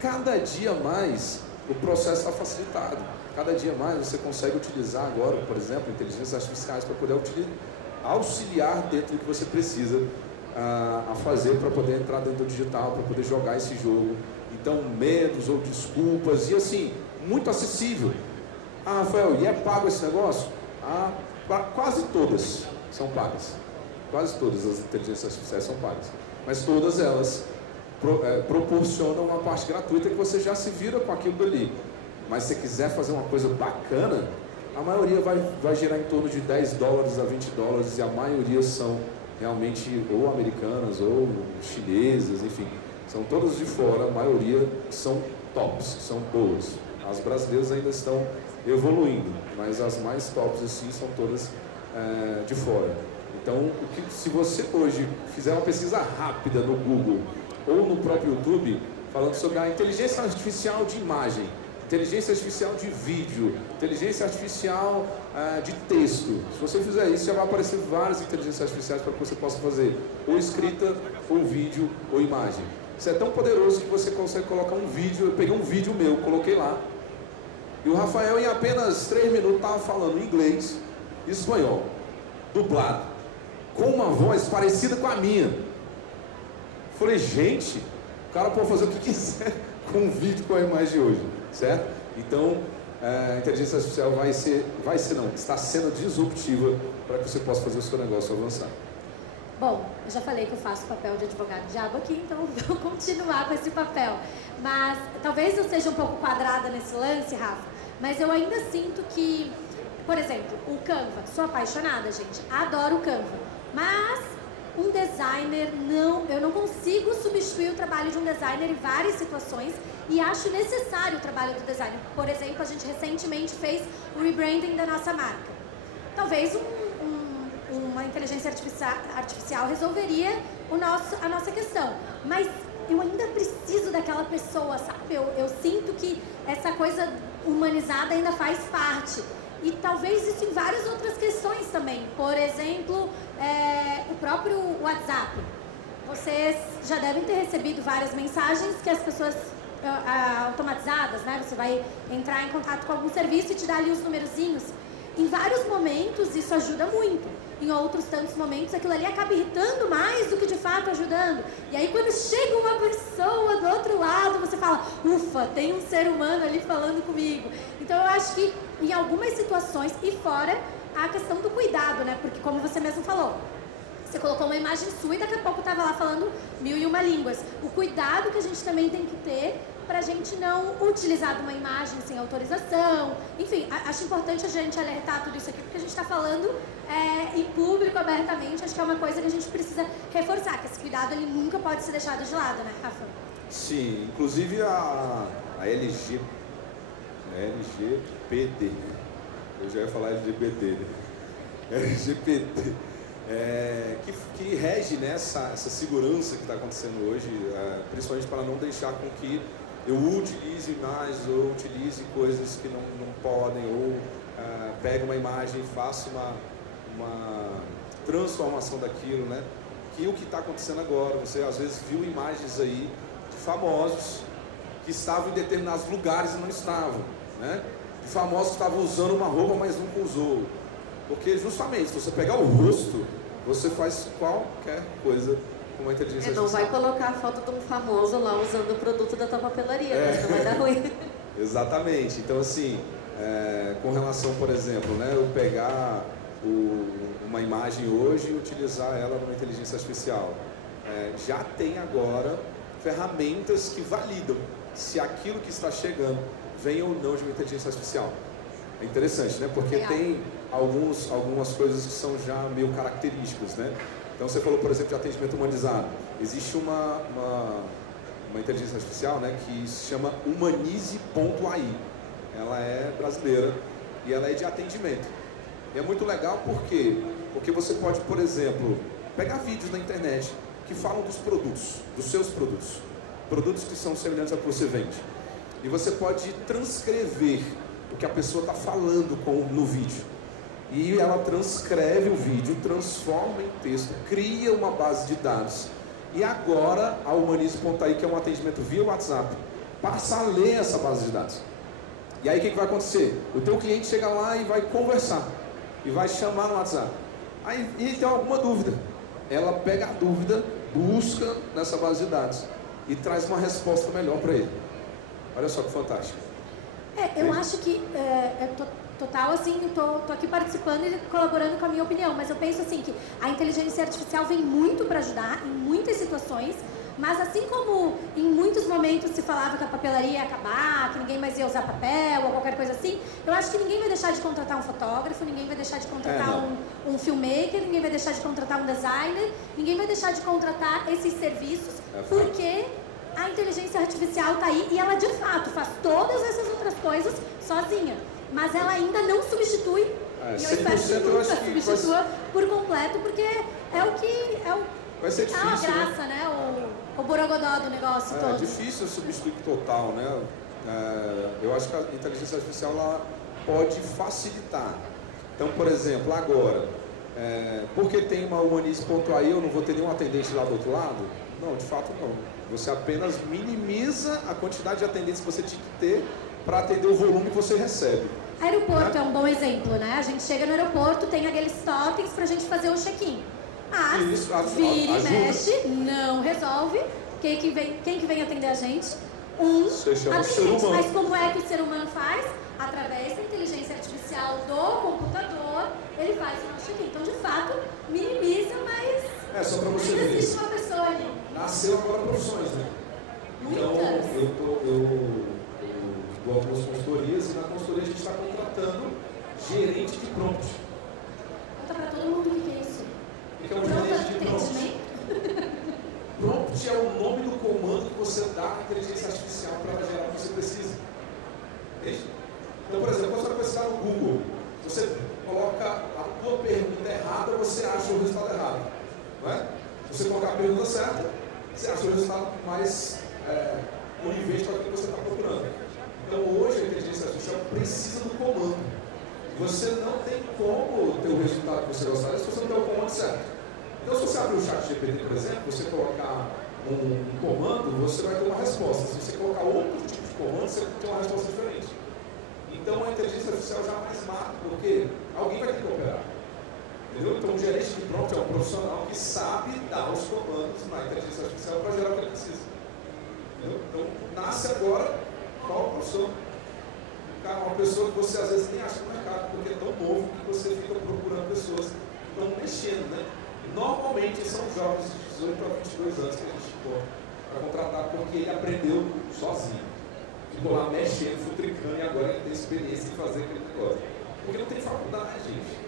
cada dia mais o processo está facilitado. Cada dia mais você consegue utilizar agora, por exemplo, inteligências artificiais para poder auxiliar dentro do que você precisa a fazer para poder entrar dentro do digital, para poder jogar esse jogo. Então, medos ou desculpas, e assim, muito acessível. Rafael, e é pago esse negócio? Quase todas são pagas. Quase todas as inteligências artificiais são pagas. Mas todas elas proporcionam uma parte gratuita que você já se vira com aquilo dali. Mas se você quiser fazer uma coisa bacana, a maioria vai gerar em torno de $10 a $20, e a maioria são realmente ou americanas ou chinesas, enfim, são todas de fora, a maioria são tops, são boas. As brasileiras ainda estão evoluindo, mas as mais tops assim são todas de fora. Então, se você hoje fizer uma pesquisa rápida no Google ou no próprio YouTube, falando sobre a inteligência artificial de imagem, inteligência artificial de vídeo, inteligência artificial de texto. Se você fizer isso, já vai aparecer várias inteligências artificiais para que você possa fazer ou escrita, ou vídeo, ou imagem. Isso é tão poderoso que você consegue colocar um vídeo. Eu peguei um vídeo meu, coloquei lá, e o Rafael em apenas 3 minutos estava falando inglês e espanhol, dublado, com uma voz parecida com a minha. Falei, gente, o cara pode fazer o que quiser com um vídeo, com a imagem de hoje, certo? Então, a inteligência artificial está sendo disruptiva para que você possa fazer o seu negócio avançar. Bom, eu já falei que eu faço papel de advogado diabo aqui, então vou continuar com esse papel. Mas talvez eu seja um pouco quadrada nesse lance, Rafa, mas eu ainda sinto que, por exemplo, o Canva, sou apaixonada, gente, adoro o Canva, mas um designer, eu não consigo substituir o trabalho de um designer em várias situações e acho necessário o trabalho do designer. Por exemplo, a gente recentemente fez o rebranding da nossa marca. Talvez uma inteligência artificial resolveria a nossa questão, mas eu ainda preciso daquela pessoa, sabe? Eu sinto que essa coisa humanizada ainda faz parte. E talvez isso em várias outras questões também. Por exemplo, o próprio WhatsApp. Vocês já devem ter recebido várias mensagens que as pessoas automatizadas, né? Você vai entrar em contato com algum serviço e te dá ali os numerozinhos. Em vários momentos isso ajuda muito. Em outros tantos momentos aquilo ali acaba irritando mais do que de fato ajudando. E aí quando chega uma pessoa do outro lado, você fala, ufa, tem um ser humano ali falando comigo. Então eu acho que em algumas situações, e fora a questão do cuidado, né? Porque como você mesmo falou, você colocou uma imagem sua e daqui a pouco estava lá falando 1001 línguas. O cuidado que a gente também tem que ter para a gente não utilizar uma imagem sem autorização. Enfim, acho importante a gente alertar tudo isso aqui, porque a gente está falando em público, abertamente. Acho que é uma coisa que a gente precisa reforçar, que esse cuidado ele nunca pode ser deixado de lado, né, Rafa? Sim, inclusive a LGBT, eu já ia falar LGBT, né? LGBT, que rege, né, essa segurança que está acontecendo hoje, principalmente para não deixar com que eu utilize imagens ou utilize coisas que não podem, ou pegue uma imagem e faça uma transformação daquilo, né? Que o que está acontecendo agora, você às vezes viu imagens aí de famosos que estavam em determinados lugares e não estavam, né? De famosos que estavam usando uma roupa, mas nunca usou. Porque justamente, se você pegar o rosto, você faz qualquer coisa com uma inteligência artificial. Não vai colocar a foto de um famoso lá usando o produto da tua papelaria, mas não vai dar ruim. Exatamente. Então, assim, com relação, por exemplo, né, eu pegar uma imagem hoje e utilizar ela numa inteligência artificial. Já tem agora ferramentas que validam se aquilo que está chegando vem ou não de uma inteligência artificial. É interessante, né? Porque tem algumas coisas que são já meio características, né? Então você falou, por exemplo, de atendimento humanizado. Existe uma inteligência artificial, né, que se chama Humanize.ai. Ela é brasileira e ela é de atendimento. E é muito legal porque você pode, por exemplo, pegar vídeos na internet que falam dos produtos, dos seus produtos que são semelhantes ao que você vende. E você pode transcrever o que a pessoa está falando no vídeo. E ela transcreve o vídeo, transforma em texto, cria uma base de dados. E agora a Humanize.ai, que é um atendimento via WhatsApp, passa a ler essa base de dados. E aí o que vai acontecer? O teu cliente chega lá e vai conversar. E vai chamar no WhatsApp. Aí ele tem alguma dúvida. Ela pega a dúvida, busca nessa base de dados e traz uma resposta melhor para ele. Olha só que fantástico. Eu acho que total, assim, eu tô aqui participando e colaborando com a minha opinião, mas eu penso assim que a inteligência artificial vem muito para ajudar em muitas situações, mas assim como em muitos momentos se falava que a papelaria ia acabar, que ninguém mais ia usar papel ou qualquer coisa assim, eu acho que ninguém vai deixar de contratar um fotógrafo, ninguém vai deixar de contratar um filmmaker, ninguém vai deixar de contratar um designer, ninguém vai deixar de contratar esses serviços, porque a inteligência artificial está aí e ela de fato faz todas essas outras coisas sozinha. Mas ela ainda não substitui, e eu espero que nunca substitua por completo, porque vai ser difícil, a graça, né? O borogodó do negócio todo. É difícil substituir total, né? eu acho que a inteligência artificial ela pode facilitar. Então, por exemplo, agora, porque tem uma humanize.ai, eu não vou ter nenhum atendente lá do outro lado? Não, de fato não. Você apenas minimiza a quantidade de atendentes que você tinha que ter para atender o volume que você recebe. Aeroporto é um bom exemplo, né? A gente chega no aeroporto, tem aqueles totens pra gente fazer o check-in. Mas, Isso, vira e ajuda. mexe, não resolve. Quem que vem atender a gente? Você chama o ser humano. Mas como é que o ser humano faz? Através da inteligência artificial do computador, ele faz o nosso check-in. Então, de fato, minimiza, mas só para você ainda ver. existe uma pessoa ali. Nasceu agora profissões, né? Então, eu dou algumas consultorias e na consultoria a gente está contratando gerente de prompt. Conta pra todo mundo o que é isso. O que é um gerente de prompt? Prompt é o nome do comando que você dá à inteligência artificial para ela gerar o que você precisa. Entende? Então, por exemplo, quando você vai pesquisar no Google, você coloca a tua pergunta errada, você acha o resultado errado. Não é? Se você colocar a pergunta certa, você acha o resultado mais conivente para aquilo que você está procurando. Então, hoje a inteligência artificial precisa do comando. Você não tem como ter o resultado que você gostaria se você não der o comando certo. Então, se você abrir o chat GPT, por exemplo, você colocar um comando, você vai ter uma resposta. Se você colocar outro tipo de comando, você vai ter uma resposta diferente. Então, a inteligência artificial jamais mata, porque alguém vai ter que operar. Entendeu? Então, o gerente de prompt é um profissional que sabe dar os comandos na inteligência artificial para gerar o que ele precisa. Entendeu? Então, nasce agora qual profissão? Uma pessoa que você às vezes nem acha no mercado, porque é tão novo que você fica procurando pessoas que estão mexendo, né? Normalmente são jovens de 18 a 22 anos que a gente for para contratar, porque ele aprendeu sozinho. Ficou lá mexendo, futricando, e agora ele tem experiência em fazer aquele negócio. Porque não tem faculdade, gente.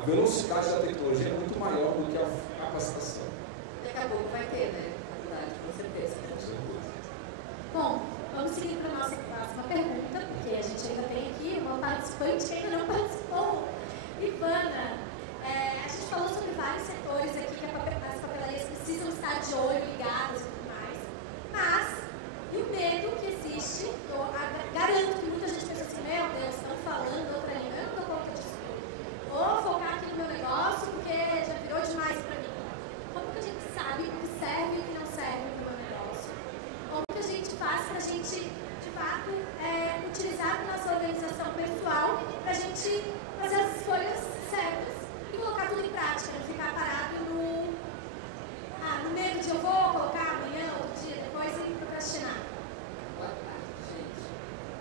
A velocidade da tecnologia é muito maior do que a capacitação. Daqui a pouco vai ter, né? Faculdade, com certeza. Bom, vamos seguir para a nossa próxima pergunta, porque a gente ainda tem aqui uma participante que ainda não participou. Ivana, a gente falou sobre vários setores aqui que as papelarias precisam estar de olho, ligadas e tudo mais, mas, e o medo que existe, eu garanto que muita gente pensa assim, meu Deus, estão falando outra língua, eu não dou conta disso. Vou focar aqui no meu negócio porque já virou demais para mim. Como que a gente sabe o que serve e o que não serve para o meu negócio? Como que a gente faz para a gente, de fato, utilizar a nossa organização pessoal para a gente fazer as escolhas certas e colocar tudo em prática, não ficar parado no medo de eu vou colocar amanhã, outro dia, depois e procrastinar. Boa tarde, gente.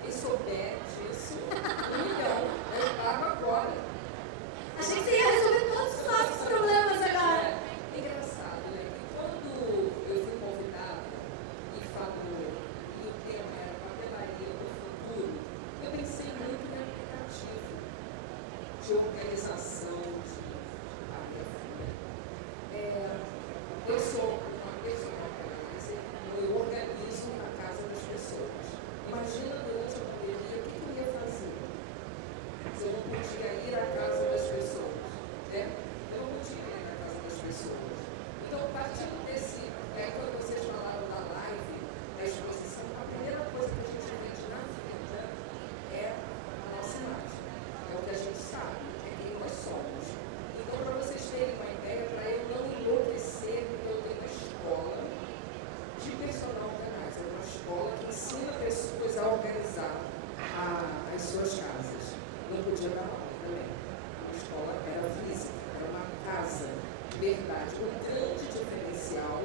Quem souber disso, eu pago agora. Achei que você ia resolver todos os nossos problemas agora. É engraçado, né? Que quando eu fui convidada e falou que o tema era papelaria do futuro, eu pensei muito no aplicativo de organização de tarefa. Eu sou uma pessoa organizer, eu organizo a casa das pessoas. Imagina durante a pandemia o que eu ia fazer se eu não podia ir à casa das pessoas, né? Eu não podia ir à casa das pessoas. Então, partindo desse, quando vocês falaram da live, da exposição, a primeira coisa que a gente vende na vida é a nossa imagem. É o que a gente sabe, é quem nós somos. Então, para vocês terem uma ideia, para eu não enlouquecer, eu tenho uma escola de personal organizer, uma escola que ensina pessoas a organizar as suas casas. Não podia dar aula também. A escola era física, era uma casa de verdade. O grande diferencial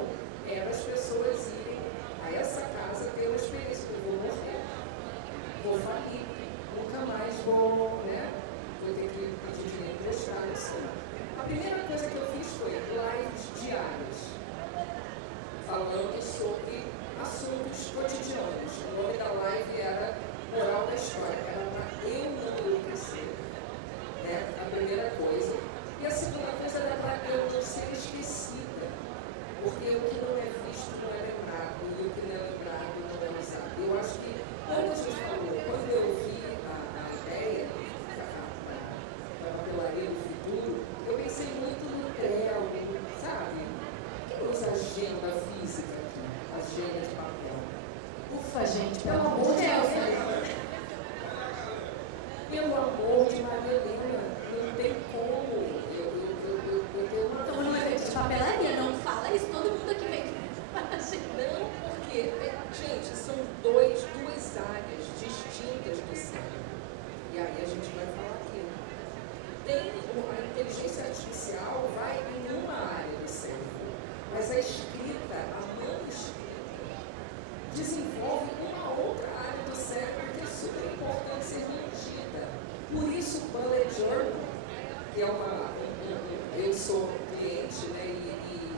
era as pessoas irem a essa casa ter uma experiência. Eu vou morrer, vou falir, nunca mais vou, né? Vou ter que pedir dinheiro emprestado, assim. A primeira coisa que eu fiz foi lives diárias, falando sobre assuntos cotidianos. O nome da live era Moral da História, era para eu não enlouquecer, né? A primeira coisa. E a segunda coisa era para eu não ser esquecida, porque o que não é visto não é lembrado, e o que não é lembrado não é usado. Eu acho que, quando a gente falou, quando eu vi a ideia da papelaria do futuro, eu eu sou cliente, né, e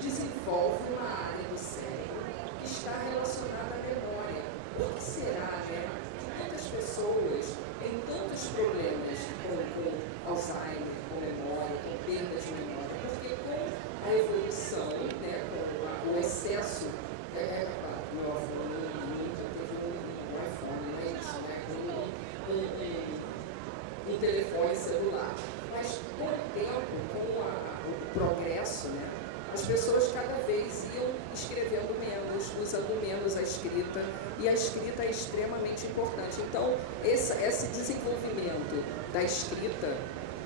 desenvolve uma área do cérebro que está relacionada à memória. Por que será, né, que muitas pessoas têm tantos problemas com Alzheimer, com memória, com perdas de memória? Porque com a evolução, né, com o excesso, meu avô nunca teve um iPhone, não é isso, né? Um telefone celular. Mas, com o tempo, com o progresso, né, as pessoas cada vez iam escrevendo menos, usando menos a escrita, e a escrita é extremamente importante. Então, esse desenvolvimento da escrita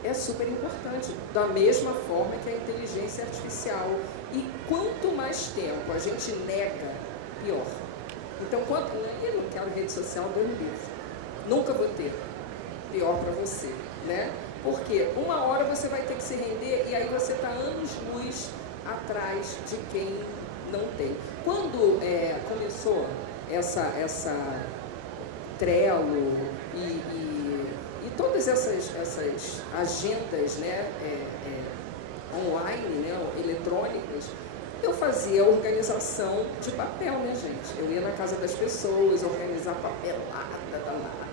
é super importante, da mesma forma que a inteligência artificial. E quanto mais tempo a gente nega, pior. Então, eu não quero rede social, Deus me livre. Nunca vou ter. Pior para você, né? Porque uma hora você vai ter que se render e aí você está anos-luz atrás de quem não tem. Quando começou essa Trello e todas essas agendas, né, online, né, eletrônicas, eu fazia organização de papel, né, gente? Eu ia na casa das pessoas, organizar papelada danada.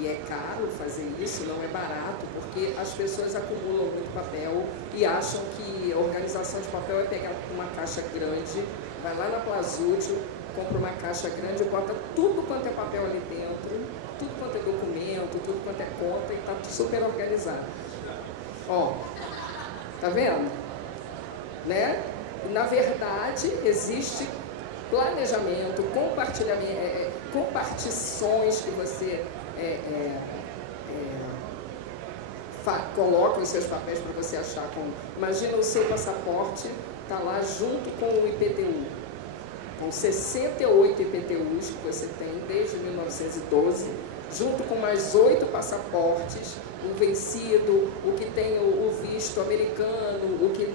E é caro fazer isso, não é barato, porque as pessoas acumulam muito papel e acham que a organização de papel é pegar uma caixa grande, vai lá na Plazútil, compra uma caixa grande, bota tudo quanto é papel ali dentro, tudo quanto é documento, tudo quanto é conta, e está super organizado. Ó, tá vendo? Né? Na verdade, existe planejamento, compartilhamento, compartições que você coloca os seus papéis para você achar. Imagina o seu passaporte, está lá junto com o IPTU, com 68 IPTUs que você tem desde 1912, junto com mais 8 passaportes, o vencido, o que tem o visto americano, o que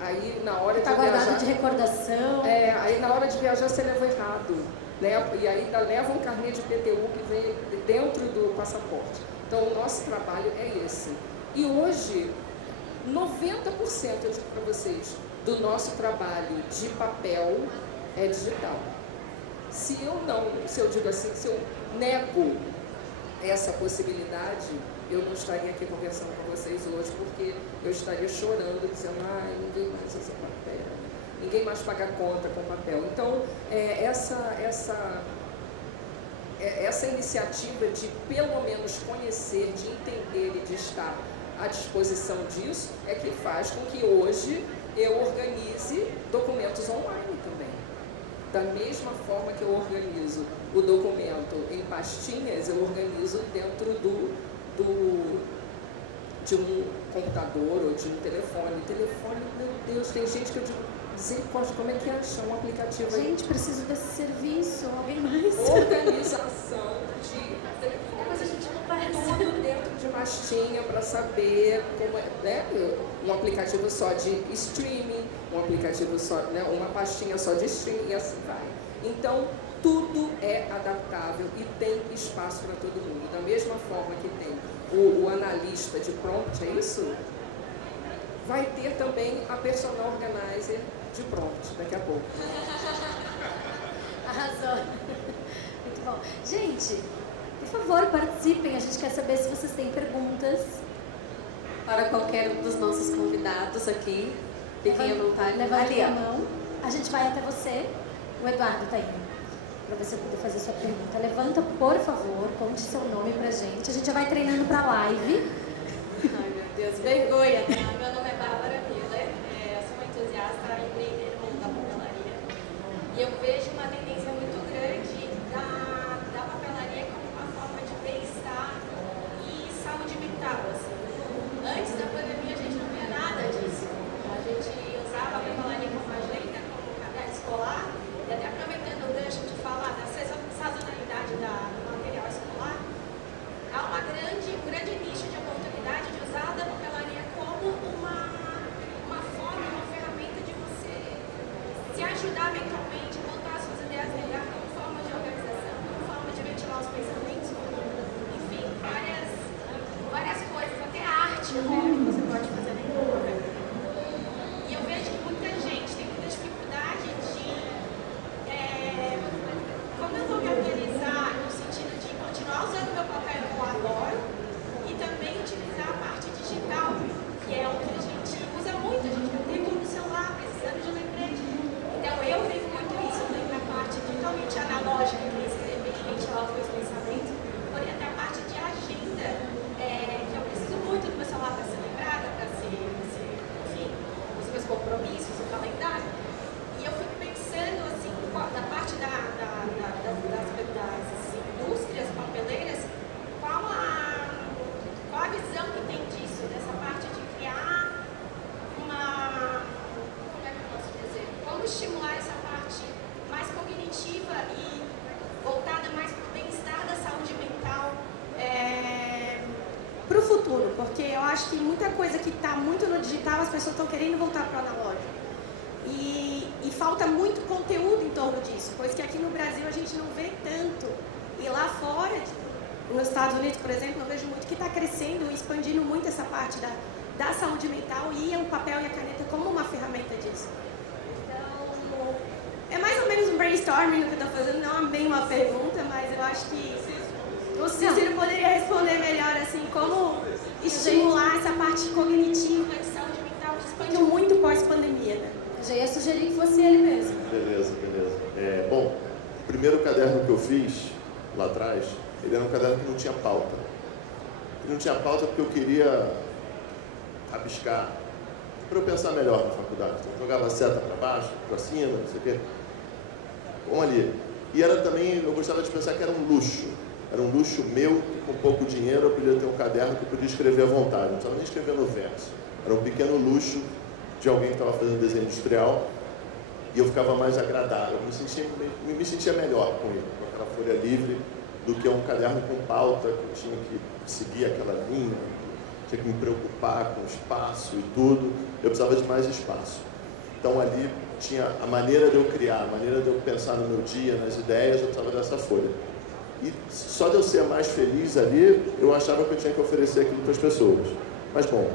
aí na hora de viajar... Está guardado de recordação. Aí na hora de viajar você levou errado, né? E aí ainda leva um carnê de IPTU que vem dentro do passaporte. Então o nosso trabalho é esse. E hoje, 90%, eu digo para vocês, do nosso trabalho de papel é digital. Se eu digo assim, se eu nego essa possibilidade, eu não estaria aqui conversando com vocês hoje, porque eu estaria chorando, dizendo, ninguém mais usa papel, ninguém mais paga conta com papel. Então, essa iniciativa de, pelo menos, conhecer, de entender e de estar à disposição disso, é que faz com que hoje eu organize documentos online também. Da mesma forma que eu organizo o documento em pastinhas, eu organizo dentro de um computador ou de um telefone. Telefone, meu Deus, tem gente que eu digo, misericórdia, como é que acha um aplicativo aí? Gente, preciso desse serviço, alguém mais? Organização de telefone. Mas a gente não faz tudo dentro de pastinha para saber como é, né? Um aplicativo só de streaming, um aplicativo só, né? Uma pastinha só de streaming e assim vai. Então, tudo é adaptável e tem espaço para todo mundo. Da mesma forma que tem o analista de prompt, é isso? Vai ter também a personal organizer de prompt, daqui a pouco. Arrasou. Muito bom. Gente, por favor, participem. A gente quer saber se vocês têm perguntas. Para qualquer um dos nossos convidados aqui. Fiquem à vontade. Levante a mão. A gente vai até você. O Eduardo está indo, para você poder fazer sua pergunta. Levanta, por favor, conte seu nome pra gente. A gente já vai treinando para a live. Ai, meu Deus, vergonha. Meu nome é Bárbara Miller, eu sou uma entusiasta e empreendedora da papelaria. E eu vejo uma tendência muito grande da papelaria como uma forma de bem-estar e saúde mental. Assim. Antes da pandemia a gente não via nada disso. A gente usava a papelaria como agenda, como caderno escolar, e até aproveitando o gancho de falar da sazonalidade do material escolar, há um grande nicho de oportunidade de usar a papelaria como uma forma, uma ferramenta de você se ajudar mentalmente, botar suas ideias melhor como forma de organização, como forma de ventilar os pensamentos, enfim, várias coisas, até arte parte que você pode fazer dentro do papel. E eu vejo que muita gente tem muita dificuldade de como eu vou me organizar no sentido de continuar usando meu papel que eu adoro e também utilizar a parte digital, que é o que a gente usa muito, a gente tem o tempo no celular, precisando de lembrete. Então eu vivo muito isso, tanto a parte totalmente analógica, que é escrever e ventilar os meus pensamentos, porém até a parte de agenda, que eu preciso muito do meu celular para ser lembrada, para ser, enfim, os meus compromissos, o calendário. E eu fico pensando, assim, da parte das indústrias papeleiras, qual a visão que tem disso, dessa parte de criar uma, como é que eu posso dizer, como estimular essa parte mais cognitiva e voltada mais para o bem-estar da saúde mental para o futuro, porque eu acho que muita coisa que está muito no digital, as pessoas estão querendo voltar para o analógico. E falta muito conteúdo em torno disso, coisa que aqui no Brasil a gente não vê tanto. E lá fora, nos Estados Unidos, por exemplo, eu vejo muito que está crescendo e expandindo muito essa parte da saúde mental e o papel e a caneta como uma ferramenta disso. Então, é mais ou menos um brainstorming que eu estou fazendo, não é bem uma pergunta, mas eu acho que o Cícero poderia responder melhor, assim, como estimular essa parte cognitiva de saúde mental que expandiu muito pós-pandemia, né? Já ia sugerir que fosse ele mesmo. Beleza. Bom, o primeiro caderno que eu fiz lá atrás, ele era um caderno que não tinha pauta. Ele não tinha pauta porque eu queria rabiscar, para eu pensar melhor na faculdade. Então, eu jogava a seta para baixo, para cima, não sei o quê. Vamos ali. E era também, eu gostava de pensar que era um luxo. Era um luxo meu, com pouco dinheiro, eu podia ter um caderno que eu podia escrever à vontade. Não precisava nem escrever no verso. Era um pequeno luxo de alguém que estava fazendo desenho industrial, e eu ficava mais agradável, eu me sentia melhor com ele, com aquela folha livre, do que um caderno com pauta, que eu tinha que seguir aquela linha, tinha que me preocupar com espaço e tudo, eu precisava de mais espaço. Então ali tinha a maneira de eu criar, a maneira de eu pensar no meu dia, nas ideias, eu precisava dessa folha. E só de eu ser mais feliz ali, eu achava que eu tinha que oferecer aquilo para as pessoas. Mas bom,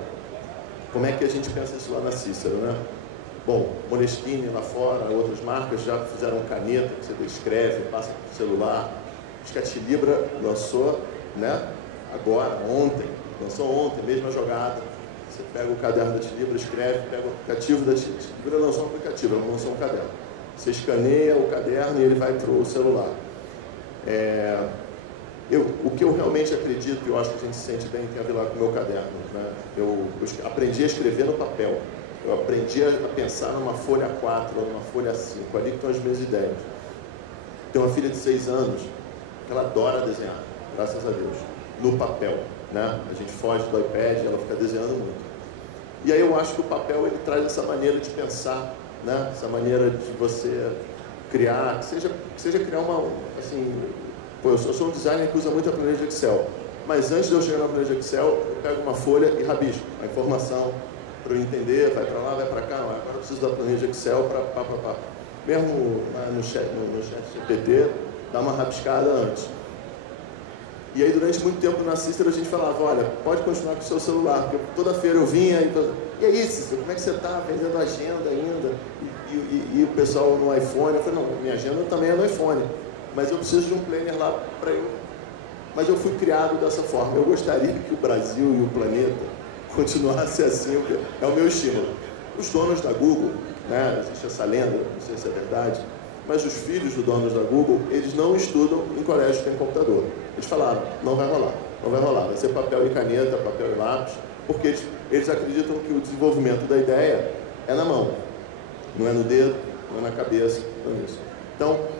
como é que a gente pensa isso lá na Cícero, né? Bom, Moleskine lá fora, outras marcas já fizeram caneta que você escreve, passa para o celular. Acho que a Tilibra lançou, né? Agora, lançou ontem, mesma jogada. Você pega o caderno da Tilibra, escreve, pega o aplicativo da Tilibra. A Tilibra lançou um aplicativo, ela lançou um caderno. Você escaneia o caderno e ele vai para o celular. O que eu realmente acredito, e eu acho que a gente se sente bem, tem a ver lá com o meu caderno, né? Eu aprendi a escrever no papel, eu aprendi a pensar numa folha A4 ou numa folha A5, ali que estão as minhas ideias. Tenho uma filha de 6 anos, que ela adora desenhar, graças a Deus, no papel, né? A gente foge do iPad, ela fica desenhando muito. E aí eu acho que o papel, ele traz essa maneira de pensar, né? Essa maneira de você criar, que seja criar uma, assim... Eu sou um designer que usa muito a planilha de Excel, mas antes de eu chegar na planilha de Excel, eu pego uma folha e rabisco a informação para eu entender, vai para lá, vai para cá, agora eu preciso da planilha de Excel para pá. Mesmo no chat GPT, dá uma rabiscada antes. E aí durante muito tempo na Cícero a gente falava, olha, pode continuar com o seu celular, porque toda feira eu vinha e aí Cícero, como é que você está vendendo agenda ainda? E o pessoal no iPhone, eu falei, não, minha agenda também é no iPhone. Mas eu preciso de um planner lá para eu... Mas eu fui criado dessa forma. Eu gostaria que o Brasil e o planeta continuassem assim, é o meu estímulo. Os donos da Google, né, existe essa lenda, não sei se é verdade, mas os filhos dos donos da Google, eles não estudam em colégio que tem computador. Eles falaram, não vai rolar, vai ser papel e caneta, papel e lápis, porque eles acreditam que o desenvolvimento da ideia é na mão, não é no dedo, não é na cabeça, não é isso. Então,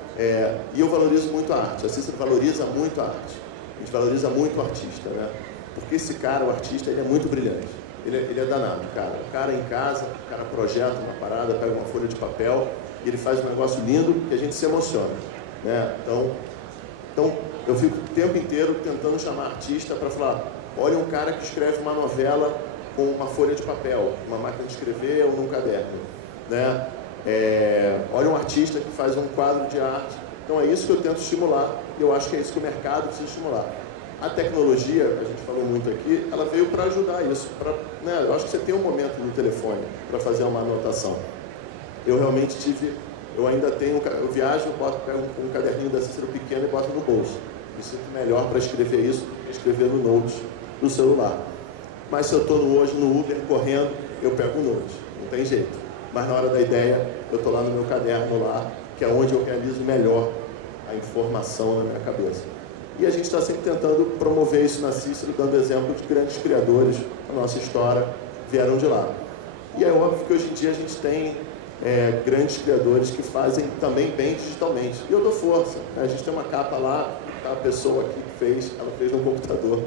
e eu valorizo muito a arte, a Cícero valoriza muito a arte, a gente valoriza muito o artista, né? Porque esse cara, o artista, ele é muito brilhante, ele é danado, cara. O cara em casa, o cara projeta uma parada, pega uma folha de papel e ele faz um negócio lindo que a gente se emociona, né? Então eu fico o tempo inteiro tentando chamar artista para falar, olha um cara que escreve uma novela com uma folha de papel, uma máquina de escrever ou num caderno, né? Olha um artista que faz um quadro de arte. Então é isso que eu tento estimular, e eu acho que é isso que o mercado precisa estimular. A tecnologia, a gente falou muito aqui, ela veio para ajudar isso. Né, eu acho que você tem um momento no telefone para fazer uma anotação. Eu realmente eu ainda tenho, eu viajo, pego um caderninho da Cícero pequeno e boto no bolso. Me sinto melhor para escrever isso do que escrever no Note do celular. Mas se eu estou hoje no Uber correndo, eu pego o Note. Não tem jeito. Mas na hora da ideia, eu estou lá no meu caderno lá, que é onde eu realizo melhor a informação na minha cabeça. E a gente está sempre tentando promover isso na Cícero, dando exemplo de grandes criadores da nossa história, vieram de lá. E é óbvio que hoje em dia a gente tem grandes criadores que fazem também bem digitalmente. E eu dou força. Né? A gente tem uma capa lá, tá, a pessoa aqui que ela fez no computador.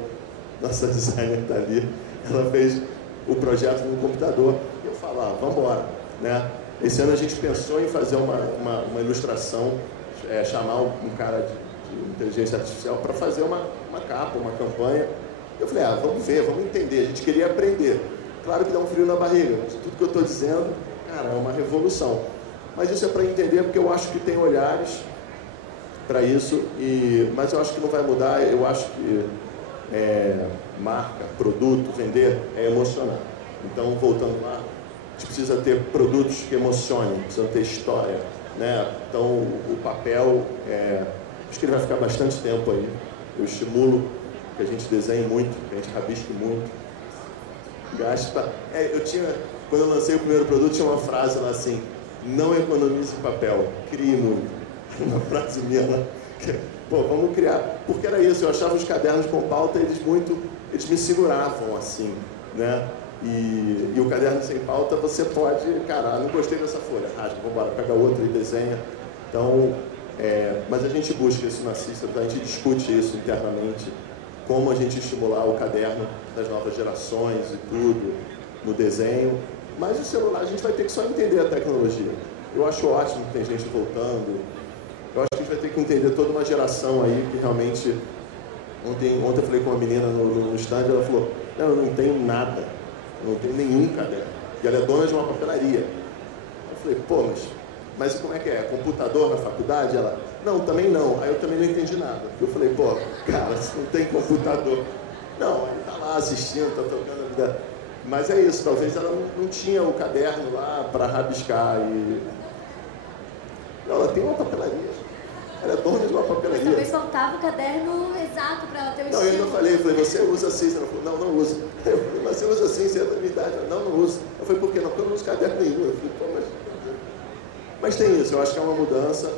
Nossa designer está ali. Ela fez o projeto no computador. E eu falo, vamos embora. Né? Esse ano a gente pensou em fazer uma ilustração, chamar um cara de inteligência artificial para fazer uma capa, uma campanha. Eu falei, vamos ver, vamos entender. A gente queria aprender. Claro que dá um frio na barriga. Tudo que eu estou dizendo, cara, é uma revolução. Mas isso é para entender, porque eu acho que tem olhares para isso, mas eu acho que não vai mudar. Eu acho que marca, produto, vender é emocionar. Então, voltando lá, a gente precisa ter produtos que emocionem, precisa ter história, né? Então, o papel, acho que ele vai ficar bastante tempo aí. Eu estimulo que a gente desenhe muito, que a gente rabisque muito. Quando eu lancei o primeiro produto, tinha uma frase lá assim: não economize papel, crie muito. Uma frase minha lá. Pô, vamos criar. Porque era isso, eu achava os cadernos com pauta, eles me seguravam assim, né? E o caderno sem pauta, você pode, cara, não gostei dessa folha, rasga, vamos embora, pega outra e desenha. Então, mas a gente busca isso na Cícero, a gente discute isso internamente, como a gente estimular o caderno das novas gerações e tudo, no desenho. Mas o celular, a gente vai ter que só entender a tecnologia. Eu acho ótimo que tem gente voltando. Eu acho que a gente vai ter que entender toda uma geração aí que realmente... Ontem eu falei com uma menina no stand, ela falou, não, eu não tenho nada, eu não tenho nenhum caderno. E ela é dona de uma papelaria. Eu falei, pô, mas como é que é? Computador na faculdade? Ela, não, também não. Aí eu também não entendi nada. Eu falei, pô, cara, você não tem computador. Não, ele tá lá assistindo, tá tocando a vida. Mas é isso, talvez ela não tinha o caderno lá para rabiscar. Não, ela tem uma papelaria. Ela é dona de uma papelaria. Mas talvez faltava o caderno exato para ela ter o estilo. Não, eu ainda falei, você usa assim? Ela falou, não uso. Eu falei, mas você usa assim, você é da minha idade? Ela, não uso. Eu falei, por quê? Não, porque eu não uso caderno nenhum. Eu falei, pô, mas tem isso, eu acho que é uma mudança.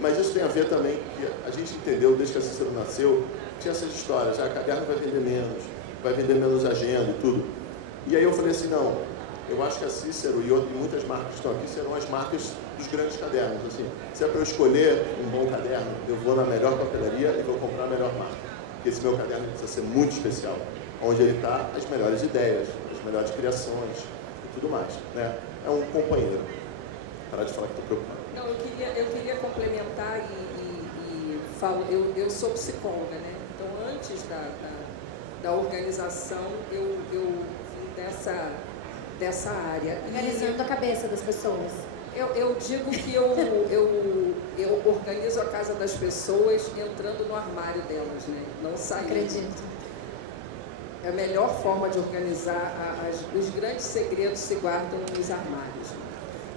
Mas isso tem a ver também, que a gente entendeu, desde que a Cícero nasceu, tinha essas histórias, caderno vai vender menos agenda e tudo. E aí eu falei assim, não, eu acho que a Cícero e muitas marcas que estão aqui serão as marcas dos grandes cadernos. Assim, se é para eu escolher um bom caderno, eu vou na melhor papelaria e vou comprar a melhor marca. Porque esse meu caderno precisa ser muito especial, onde ele está as melhores ideias, as melhores criações e tudo mais. Né? É um companheiro. Parar de falar que estou preocupado. Não, eu queria complementar e falo, eu sou psicóloga, né? Então, antes da organização, eu vim dessa área. Organizando a cabeça das pessoas. Eu digo que eu organizo a casa das pessoas entrando no armário delas, né? Não saindo. Acredito. É a melhor forma de organizar, os grandes segredos se guardam nos armários.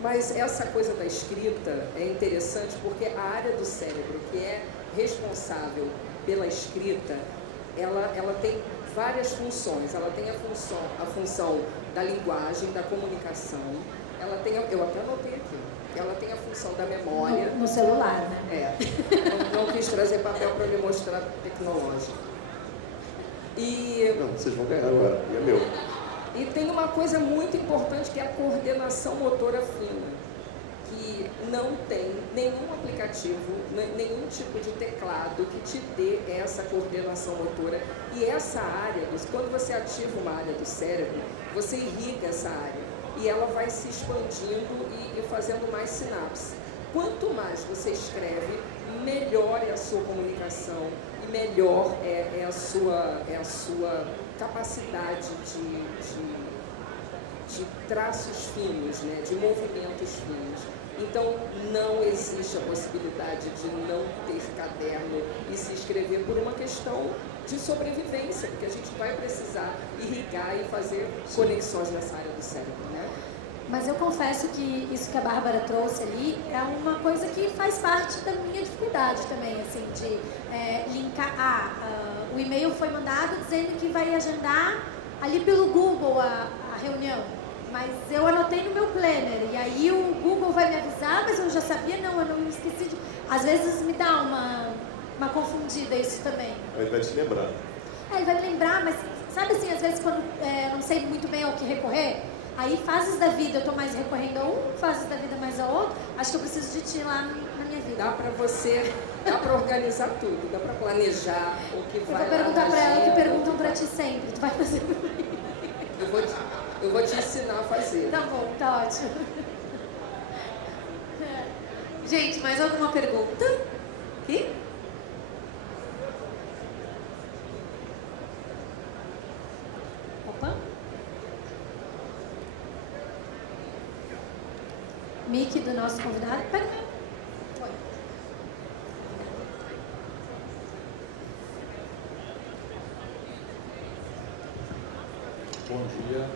Mas essa coisa da escrita é interessante porque a área do cérebro que é responsável pela escrita, ela tem várias funções. Ela tem a função da linguagem, da comunicação. Ela tem, eu até anotei aqui, ela tem a função da memória. No celular, né? Não quis trazer papel para me mostrar tecnológico. Não, vocês vão ganhar agora, e é meu. E tem uma coisa muito importante que é a coordenação motora fina, que não tem nenhum aplicativo, nenhum tipo de teclado que te dê essa coordenação motora. E essa área, quando você ativa uma área do cérebro, você irriga essa área e ela vai se expandindo e fazendo mais sinapses. Quanto mais você escreve, melhor é a sua comunicação e melhor é a sua capacidade de traços finos, né? De movimentos finos. Então, não existe a possibilidade de não ter caderno e se escrever por uma questão de sobrevivência, porque a gente vai precisar irrigar e fazer conexões nessa área do cérebro, né? Mas eu confesso que isso que a Bárbara trouxe ali é uma coisa que faz parte da minha dificuldade também, assim, de linkar. O e-mail foi mandado dizendo que vai agendar ali pelo Google a reunião, mas eu anotei no meu planner, e aí o Google vai me avisar, mas eu já sabia, não, eu não esqueci de... Às vezes me dá uma confundida isso também. Ele vai te lembrar. Ele vai me lembrar, mas sabe assim, às vezes quando não sei muito bem ao que recorrer, aí fases da vida eu estou mais recorrendo a um, fases da vida mais a outro, acho que eu preciso de ti lá na minha vida. Dá para organizar tudo, dá para planejar o que vai. Eu vou perguntar para ela o que perguntam para ti sempre, tu vai fazer por mim. Eu vou te ensinar a fazer. Tá bom, tá ótimo. Gente, mais alguma pergunta? Aqui? Opa. Mic do nosso convidado. Pera. Oi. Bom dia.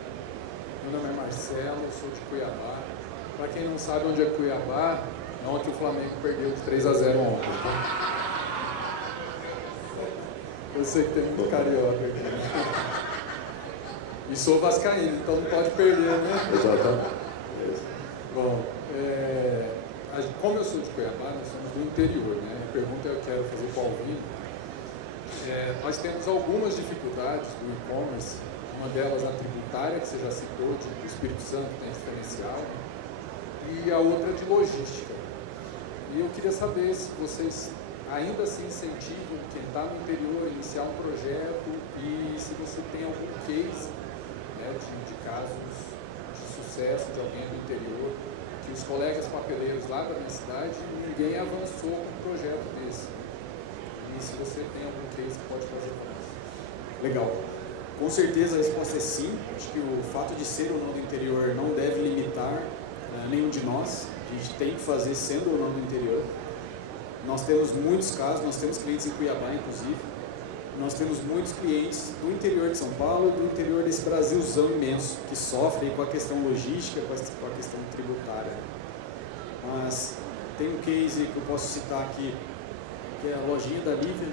Meu nome é Marcelo, sou de Cuiabá. Para quem não sabe onde é Cuiabá, ontem o Flamengo perdeu de 3-0 ontem. Tá? Eu sei que tem muito carioca aqui. E sou vascaíno, então não pode perder, né? Exatamente. Bom, como eu sou de Cuiabá, nós somos do interior, né? A pergunta eu quero fazer para o Alvino. Nós temos algumas dificuldades do e-commerce, uma delas a tributária, que você já citou, do Espírito Santo tem diferencial, e a outra de logística. E eu queria saber se vocês ainda assim incentivam quem está no interior a iniciar um projeto e se você tem algum case, né, de casos de sucesso de alguém do interior, que os colegas papeleiros lá da minha cidade, ninguém avançou com um projeto desse. E se você tem algum case que pode fazer para nós. Legal. Com certeza a resposta é sim. Acho que o fato de ser ou não do interior não deve limitar nenhum de nós. A gente tem que fazer sendo ou não do interior. Nós temos muitos casos, nós temos clientes em Cuiabá, inclusive. Nós temos muitos clientes do interior de São Paulo e do interior desse Brasilzão imenso, que sofrem com a questão logística, com a questão tributária. Mas tem um case que eu posso citar aqui, que é a lojinha da Lívia,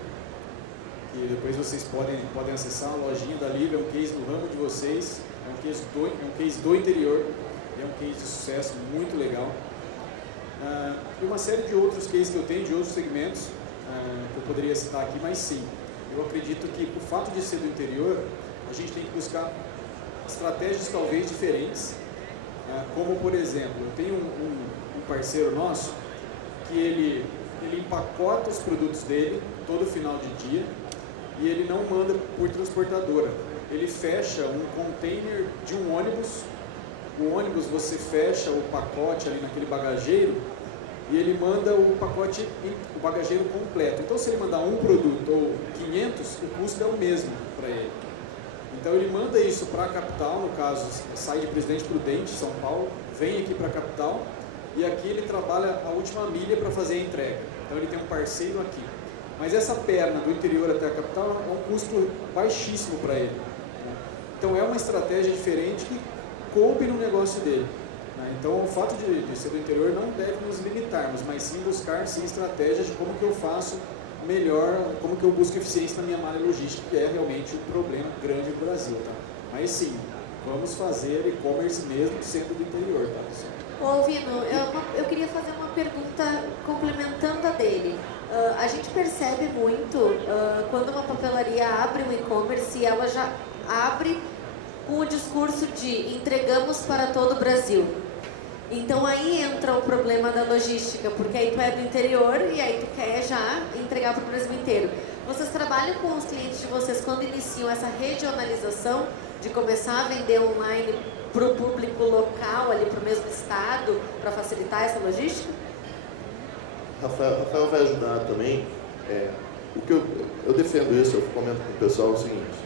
que depois vocês podem acessar. A lojinha da Lívia é um case do ramo de vocês, é um case do interior, é um case de sucesso muito legal. E uma série de outros cases que eu tenho, de outros segmentos, que eu poderia citar aqui, mas sim, eu acredito que por fato de ser do interior, a gente tem que buscar estratégias talvez diferentes, como por exemplo, eu tenho um parceiro nosso que ele empacota os produtos dele todo final de dia e ele não manda por transportadora, ele fecha um container de um ônibus. O ônibus você fecha o pacote ali naquele bagageiro e ele manda o pacote, o bagageiro completo. Então se ele mandar um produto ou 500, o custo é o mesmo para ele. Então ele manda isso para a capital, no caso sai de Presidente Prudente, São Paulo, vem aqui para a capital e aqui ele trabalha a última milha para fazer a entrega. Então ele tem um parceiro aqui. Mas essa perna do interior até a capital é um custo baixíssimo para ele. Então é uma estratégia diferente que coube no negócio dele. Então o fato de ser do interior não deve nos limitarmos, mas sim buscar sim estratégias de como que eu faço melhor, como que eu busco eficiência na minha malha logística, que é realmente um problema grande no Brasil, tá? Mas sim, vamos fazer e-commerce mesmo sendo do interior, tá, pessoal? Ô, Alvino, eu queria fazer uma pergunta complementando a dele. A gente percebe muito quando uma papelaria abre um e-commerce, ela já abre com o discurso de entregamos para todo o Brasil. Então aí entra o problema da logística, porque aí tu é do interior e aí tu quer já entregar para o Brasil inteiro. Vocês trabalham com os clientes de vocês quando iniciam essa regionalização de começar a vender online para o público local, ali para o mesmo estado, para facilitar essa logística? Rafael vai ajudar também. O que eu defendo isso, eu comento com o pessoal o seguinte: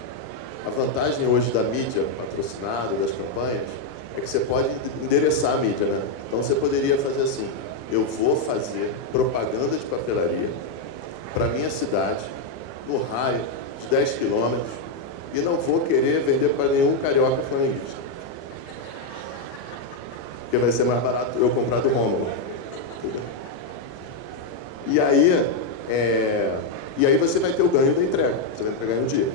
a vantagem hoje da mídia patrocinada, das campanhas, é que você pode endereçar a mídia, né? Então você poderia fazer assim: eu vou fazer propaganda de papelaria para minha cidade, no raio de 10 quilômetros e não vou querer vender para nenhum carioca flamenguista. Porque vai ser mais barato eu comprar do Rômulo. E aí você vai ter o ganho da entrega, você vai entregar em um dia.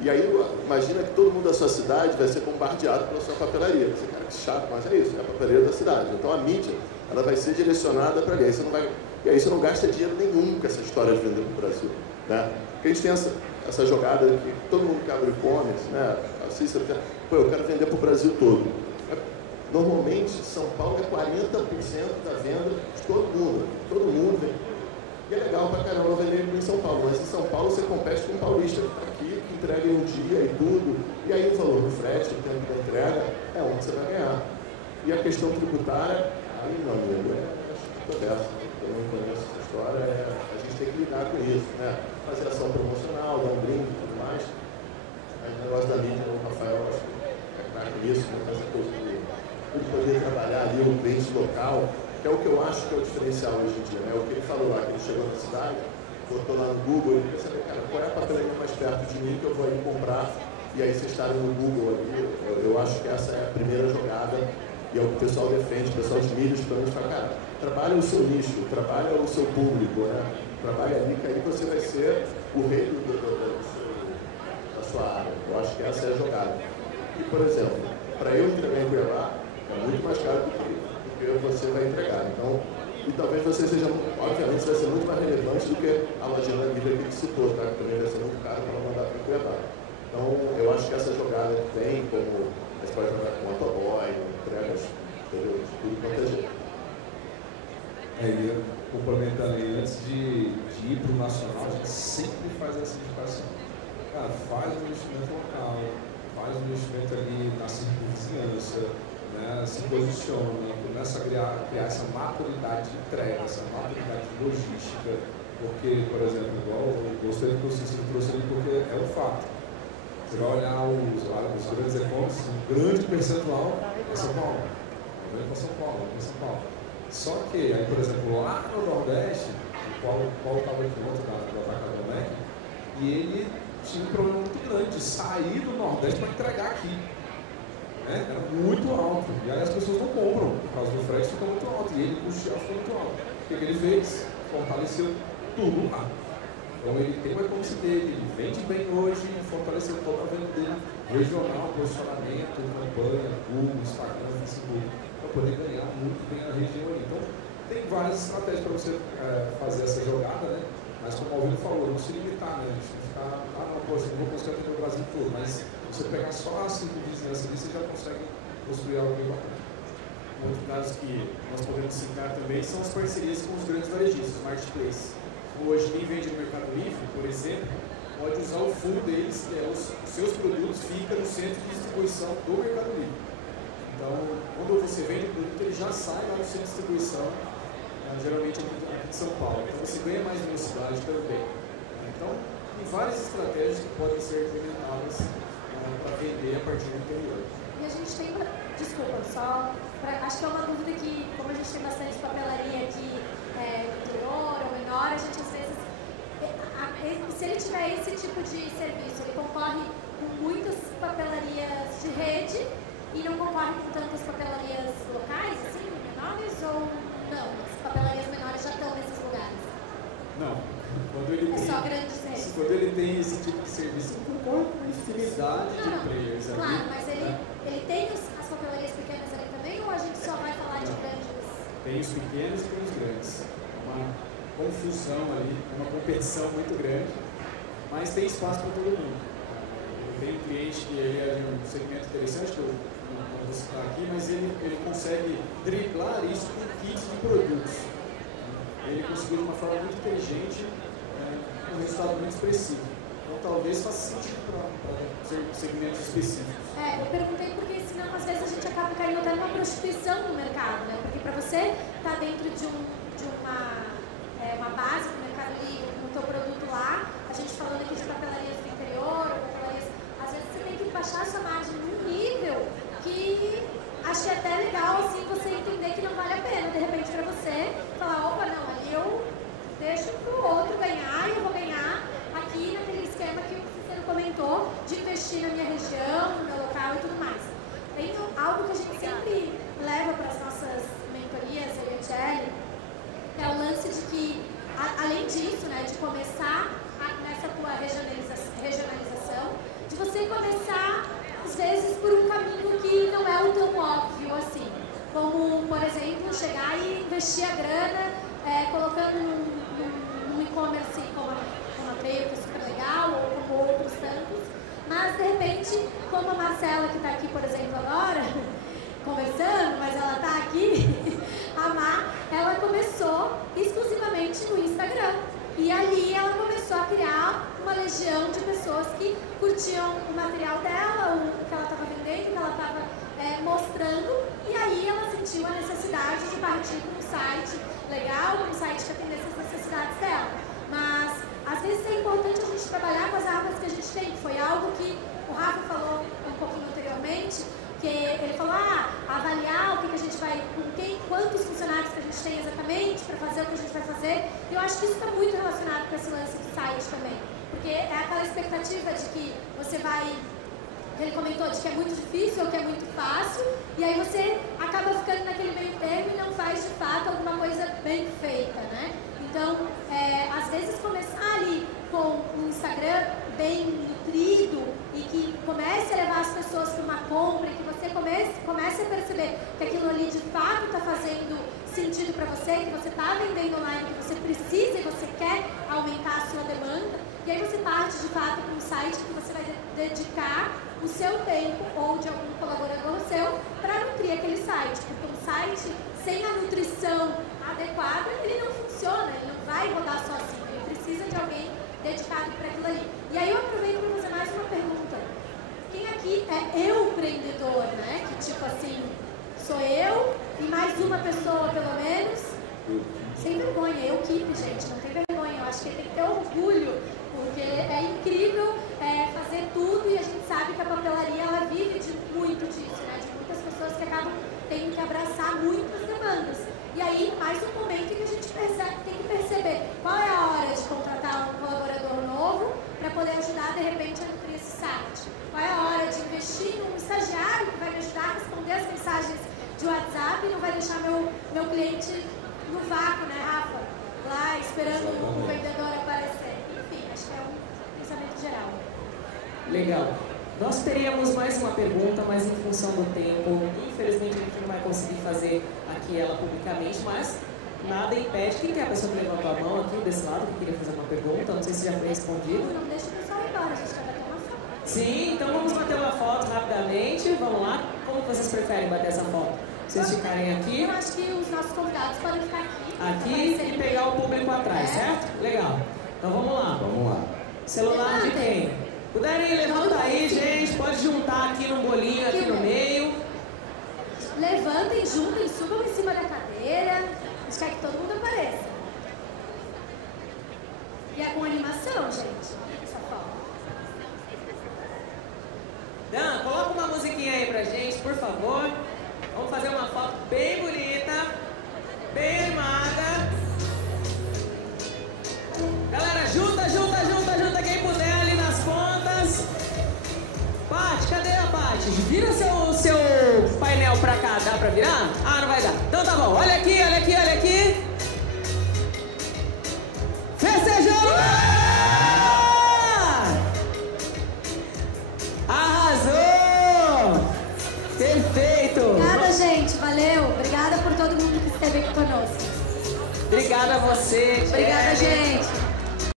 E aí imagina que todo mundo da sua cidade vai ser bombardeado pela sua papelaria. Você, cara, que chato, mas é isso, é a papelaria da cidade. Então a mídia, ela vai ser direcionada para ali. E aí você não gasta dinheiro nenhum com essa história de vender para o Brasil. Né? Porque a gente tem essa jogada que todo mundo que abre e-commerce, né? Assim, pô, eu quero vender para o Brasil todo. Normalmente, São Paulo é 40% da venda de todo mundo. Todo mundo vem. E é legal pra caramba vender em São Paulo, mas em São Paulo você compete com um paulista que está aqui, que entrega em um dia e tudo. E aí o valor do frete, o tempo da entrega, é onde você vai ganhar. E a questão tributária, aí, meu amigo, conversa. Eu não conheço essa história, a gente tem que lidar com isso, né? Fazer ação promocional, dar um brinde e tudo mais. Mas o negócio da mídia, o Rafael, acho que é claro com isso, né? Essa coisa de poder trabalhar ali o cliente local, que é o que eu acho que é o diferencial hoje em dia, né? O que ele falou lá, que ele chegou na cidade, botou lá no Google, ele quer saber, cara, qual é a papelaria mais perto de mim que eu vou ali comprar, e aí vocês estarem no Google ali, eu acho que essa é a primeira jogada, e é o que o pessoal defende, o pessoal de mídias, pelo menos fala, cara, trabalha o seu nicho, trabalha o seu público, né? Trabalha ali, que aí você vai ser o rei da sua área. Eu acho que essa é a jogada. E, por exemplo, para eu entregar em Cuiabá, é muito mais caro do que você vai entregar. Então, e talvez você seja, obviamente, vai ser muito mais relevante do que a lojinha livre que citou, tá? Que também vai ser muito caro para mandar para o Cuiabá. Então, eu acho que essa jogada que tem, como a gente pode jogar com motoboy, entregas, entendeu? De tudo quanto é jeito. Aí, complementando aí, antes de ir para o nacional, a gente sempre faz essa indicação. Cara, faz um investimento local, faz um investimento ali na circunvizinhança, né, se posiciona, começa a criar essa maturidade de entrega, essa maturidade de logística, porque, por exemplo, igual eu gostei do que o Cícero trouxe ali, porque é um fato. Você vai olhar os grandes e-commerce, um grande percentual é São Paulo. Vem para São Paulo, vem para São Paulo. Só que, aí, por exemplo, lá no Nordeste, o qual estava aqui ontem do Atacado do Mac, e ele tinha um problema muito grande de sair do Nordeste para entregar aqui. Né? Era muito alto. E aí as pessoas não compram, por causa do frete fica muito alto. E ele custear ficou muito alto. O que ele fez? Fortaleceu tudo lá. Então ele tem o e-commerce dele, ele vende bem hoje, fortaleceu toda a venda dele, regional, posicionamento, campanha, Google, Instagram, Facebook, para poder ganhar muito bem a região ali. Então tem várias estratégias para você fazer essa jogada, né? Mas como o Alvino falou, não se limitar, né? A gente não ficar, não, poxa, não vou conseguir atender o Brasil todo, mas você pegar só a circunvizinhança ali, você já consegue construir algo bem bacana. Um outro caso que nós podemos citar também são as parcerias com os grandes varejistas, marketplace. Hoje, quem vende no Mercado Livre, por exemplo, pode usar o fundo deles, que é os seus produtos ficam no centro de distribuição do Mercado Livre. Então, quando você vende o produto, ele já sai lá no centro de distribuição, geralmente aqui de São Paulo. Então, você ganha mais velocidade também. Então, tem várias estratégias que podem ser implementadas para vender a partir do interior. E a gente tem, desculpa, acho que é uma dúvida que, como a gente tem bastante papelaria aqui do interior ou menor, a gente às vezes, se ele tiver esse tipo de serviço, ele concorre com muitas papelarias de rede e não concorre com tantas papelarias locais, assim, menores, ou não? As papelarias menores já estão nesses lugares? Não. Quando ele tem, só grandes redes. Quando ele tem esse tipo de serviço, ele concorre com uma infinidade de players ali. Claro, mas ele tem as papelarias pequenas ali também, ou a gente só vai falar de grandes? Tem os pequenos e tem os grandes. É uma confusão ali, uma competição muito grande, mas tem espaço para todo mundo. Eu tenho um cliente que ele é de um segmento interessante, que eu não vou citar aqui, mas ele consegue driblar isso com kits de produtos. Ele conseguiu de uma forma muito inteligente um resultado muito expressivo. Então talvez faça sentido para segmentos específicos. Eu perguntei porque senão às vezes a gente acaba caindo até numa prostituição no mercado, né? Porque para você estar dentro de uma base do Mercado Livre, com o teu produto lá, a gente falando aqui de papelarias do interior, ou papelarias, às vezes você tem que baixar a sua margem num nível que acho que é até legal assim você entender que não vale a pena, de repente, para você falar, opa, não, ali eu deixo pro outro ganhar e eu vou ganhar aqui naquele esquema tema que o Cícero comentou, de investir na minha região, no meu local e tudo mais. Tem algo que a gente sempre leva para as nossas mentorias, eu e a Tchelle, que é o lance de que, além disso, né, de começar nessa tua regionalização, de você começar, às vezes, por um caminho que não é o tão óbvio assim. Como, por exemplo, chegar e investir a grana colocando num e-commerce como a Treio, que é super legal, ou como outros tantos. Mas, de repente, como a Marcela, que está aqui, por exemplo, agora, conversando, mas ela está aqui, a Má, ela começou exclusivamente no Instagram. E ali ela começou a criar uma legião de pessoas que curtiam o material dela, o que ela estava vendendo, o que ela estava mostrando. E aí ela sentiu a necessidade de partir para um site legal, um site que atendesse as necessidades dela. Mas, às vezes, é importante a gente trabalhar com as armas que a gente tem. Foi algo que o Rafa falou um pouquinho anteriormente, que ele falou, avaliar o que a gente vai, quantos funcionários que a gente tem exatamente para fazer o que a gente vai fazer. E eu acho que isso está muito relacionado com esse lance do site também. Porque é aquela expectativa de que você vai, que ele comentou, de que é muito difícil ou que é muito fácil, e aí você acaba ficando naquele meio termo e não faz de fato alguma coisa bem feita, né? Então, às vezes começar ali com um Instagram bem nutrido e que comece a levar as pessoas para uma compra e que você comece a perceber que aquilo ali de fato está fazendo sentido para você, que você está vendendo online, que você precisa e você quer aumentar a sua demanda, e aí você parte de fato para um site que você vai dedicar o seu tempo ou de algum colaborador seu para nutrir aquele site, porque um site sem a nutrição adequada, ele não funciona, ele não vai rodar sozinho, ele precisa de alguém dedicado para aquilo ali. E aí eu aproveito para fazer mais uma pergunta. Quem aqui é eu empreendedor, né? Que tipo assim, sou eu e mais uma pessoa pelo menos? Sem vergonha, eu equipe, gente, não tem vergonha. Eu acho que tem que ter orgulho, porque é incrível fazer tudo e a gente sabe que a papelaria ela vive muito disso, né? De muitas pessoas que acabam tendo que abraçar muitas demandas. E aí, mais um momento em que a gente tem que perceber qual é a hora de contratar um colaborador novo para poder ajudar, de repente, a nutrir esse site. Qual é a hora de investir num estagiário que vai me ajudar a responder as mensagens de WhatsApp e não vai deixar meu cliente no vácuo, né, Rafa? Lá, esperando o vendedor aparecer. Enfim, acho que é um pensamento geral. Legal. Nós teríamos mais uma pergunta, mas em função do tempo, infelizmente a gente não vai conseguir fazer aqui ela publicamente, mas nada impede. Quem que é a pessoa que levantou a mão aqui desse lado que queria fazer uma pergunta? Não sei se já foi respondido. Não deixa o pessoal ir embora, a gente vai bater uma foto. Sim, então vamos bater uma foto rapidamente. Vamos lá. Como vocês preferem bater essa foto? Vocês ficarem aqui? Eu acho que os nossos convidados podem ficar aqui. Aqui e pegar o público atrás, certo? Legal. Então vamos lá. Vamos lá. Celular de quem? Puderem, levanta aí, gente. Pode juntar aqui num bolinho, aqui no meio. Levantem, juntem, subam em cima da cadeira. A gente quer que todo mundo apareça. E é com animação, gente. Essa foto. Dan, coloca uma musiquinha aí pra gente, por favor. Vamos fazer uma foto bem bonita, bem animada. Galera, junta quem puder ali nas pontas. Paty, cadê a Paty? Vira seu painel pra cá, dá pra virar? Ah, não vai dar. Então tá bom, olha aqui. Festejamos! Arrasou! Perfeito! Obrigada, gente. Valeu. Obrigada por todo mundo que esteve aqui conosco. Obrigada a você. Obrigada, gente.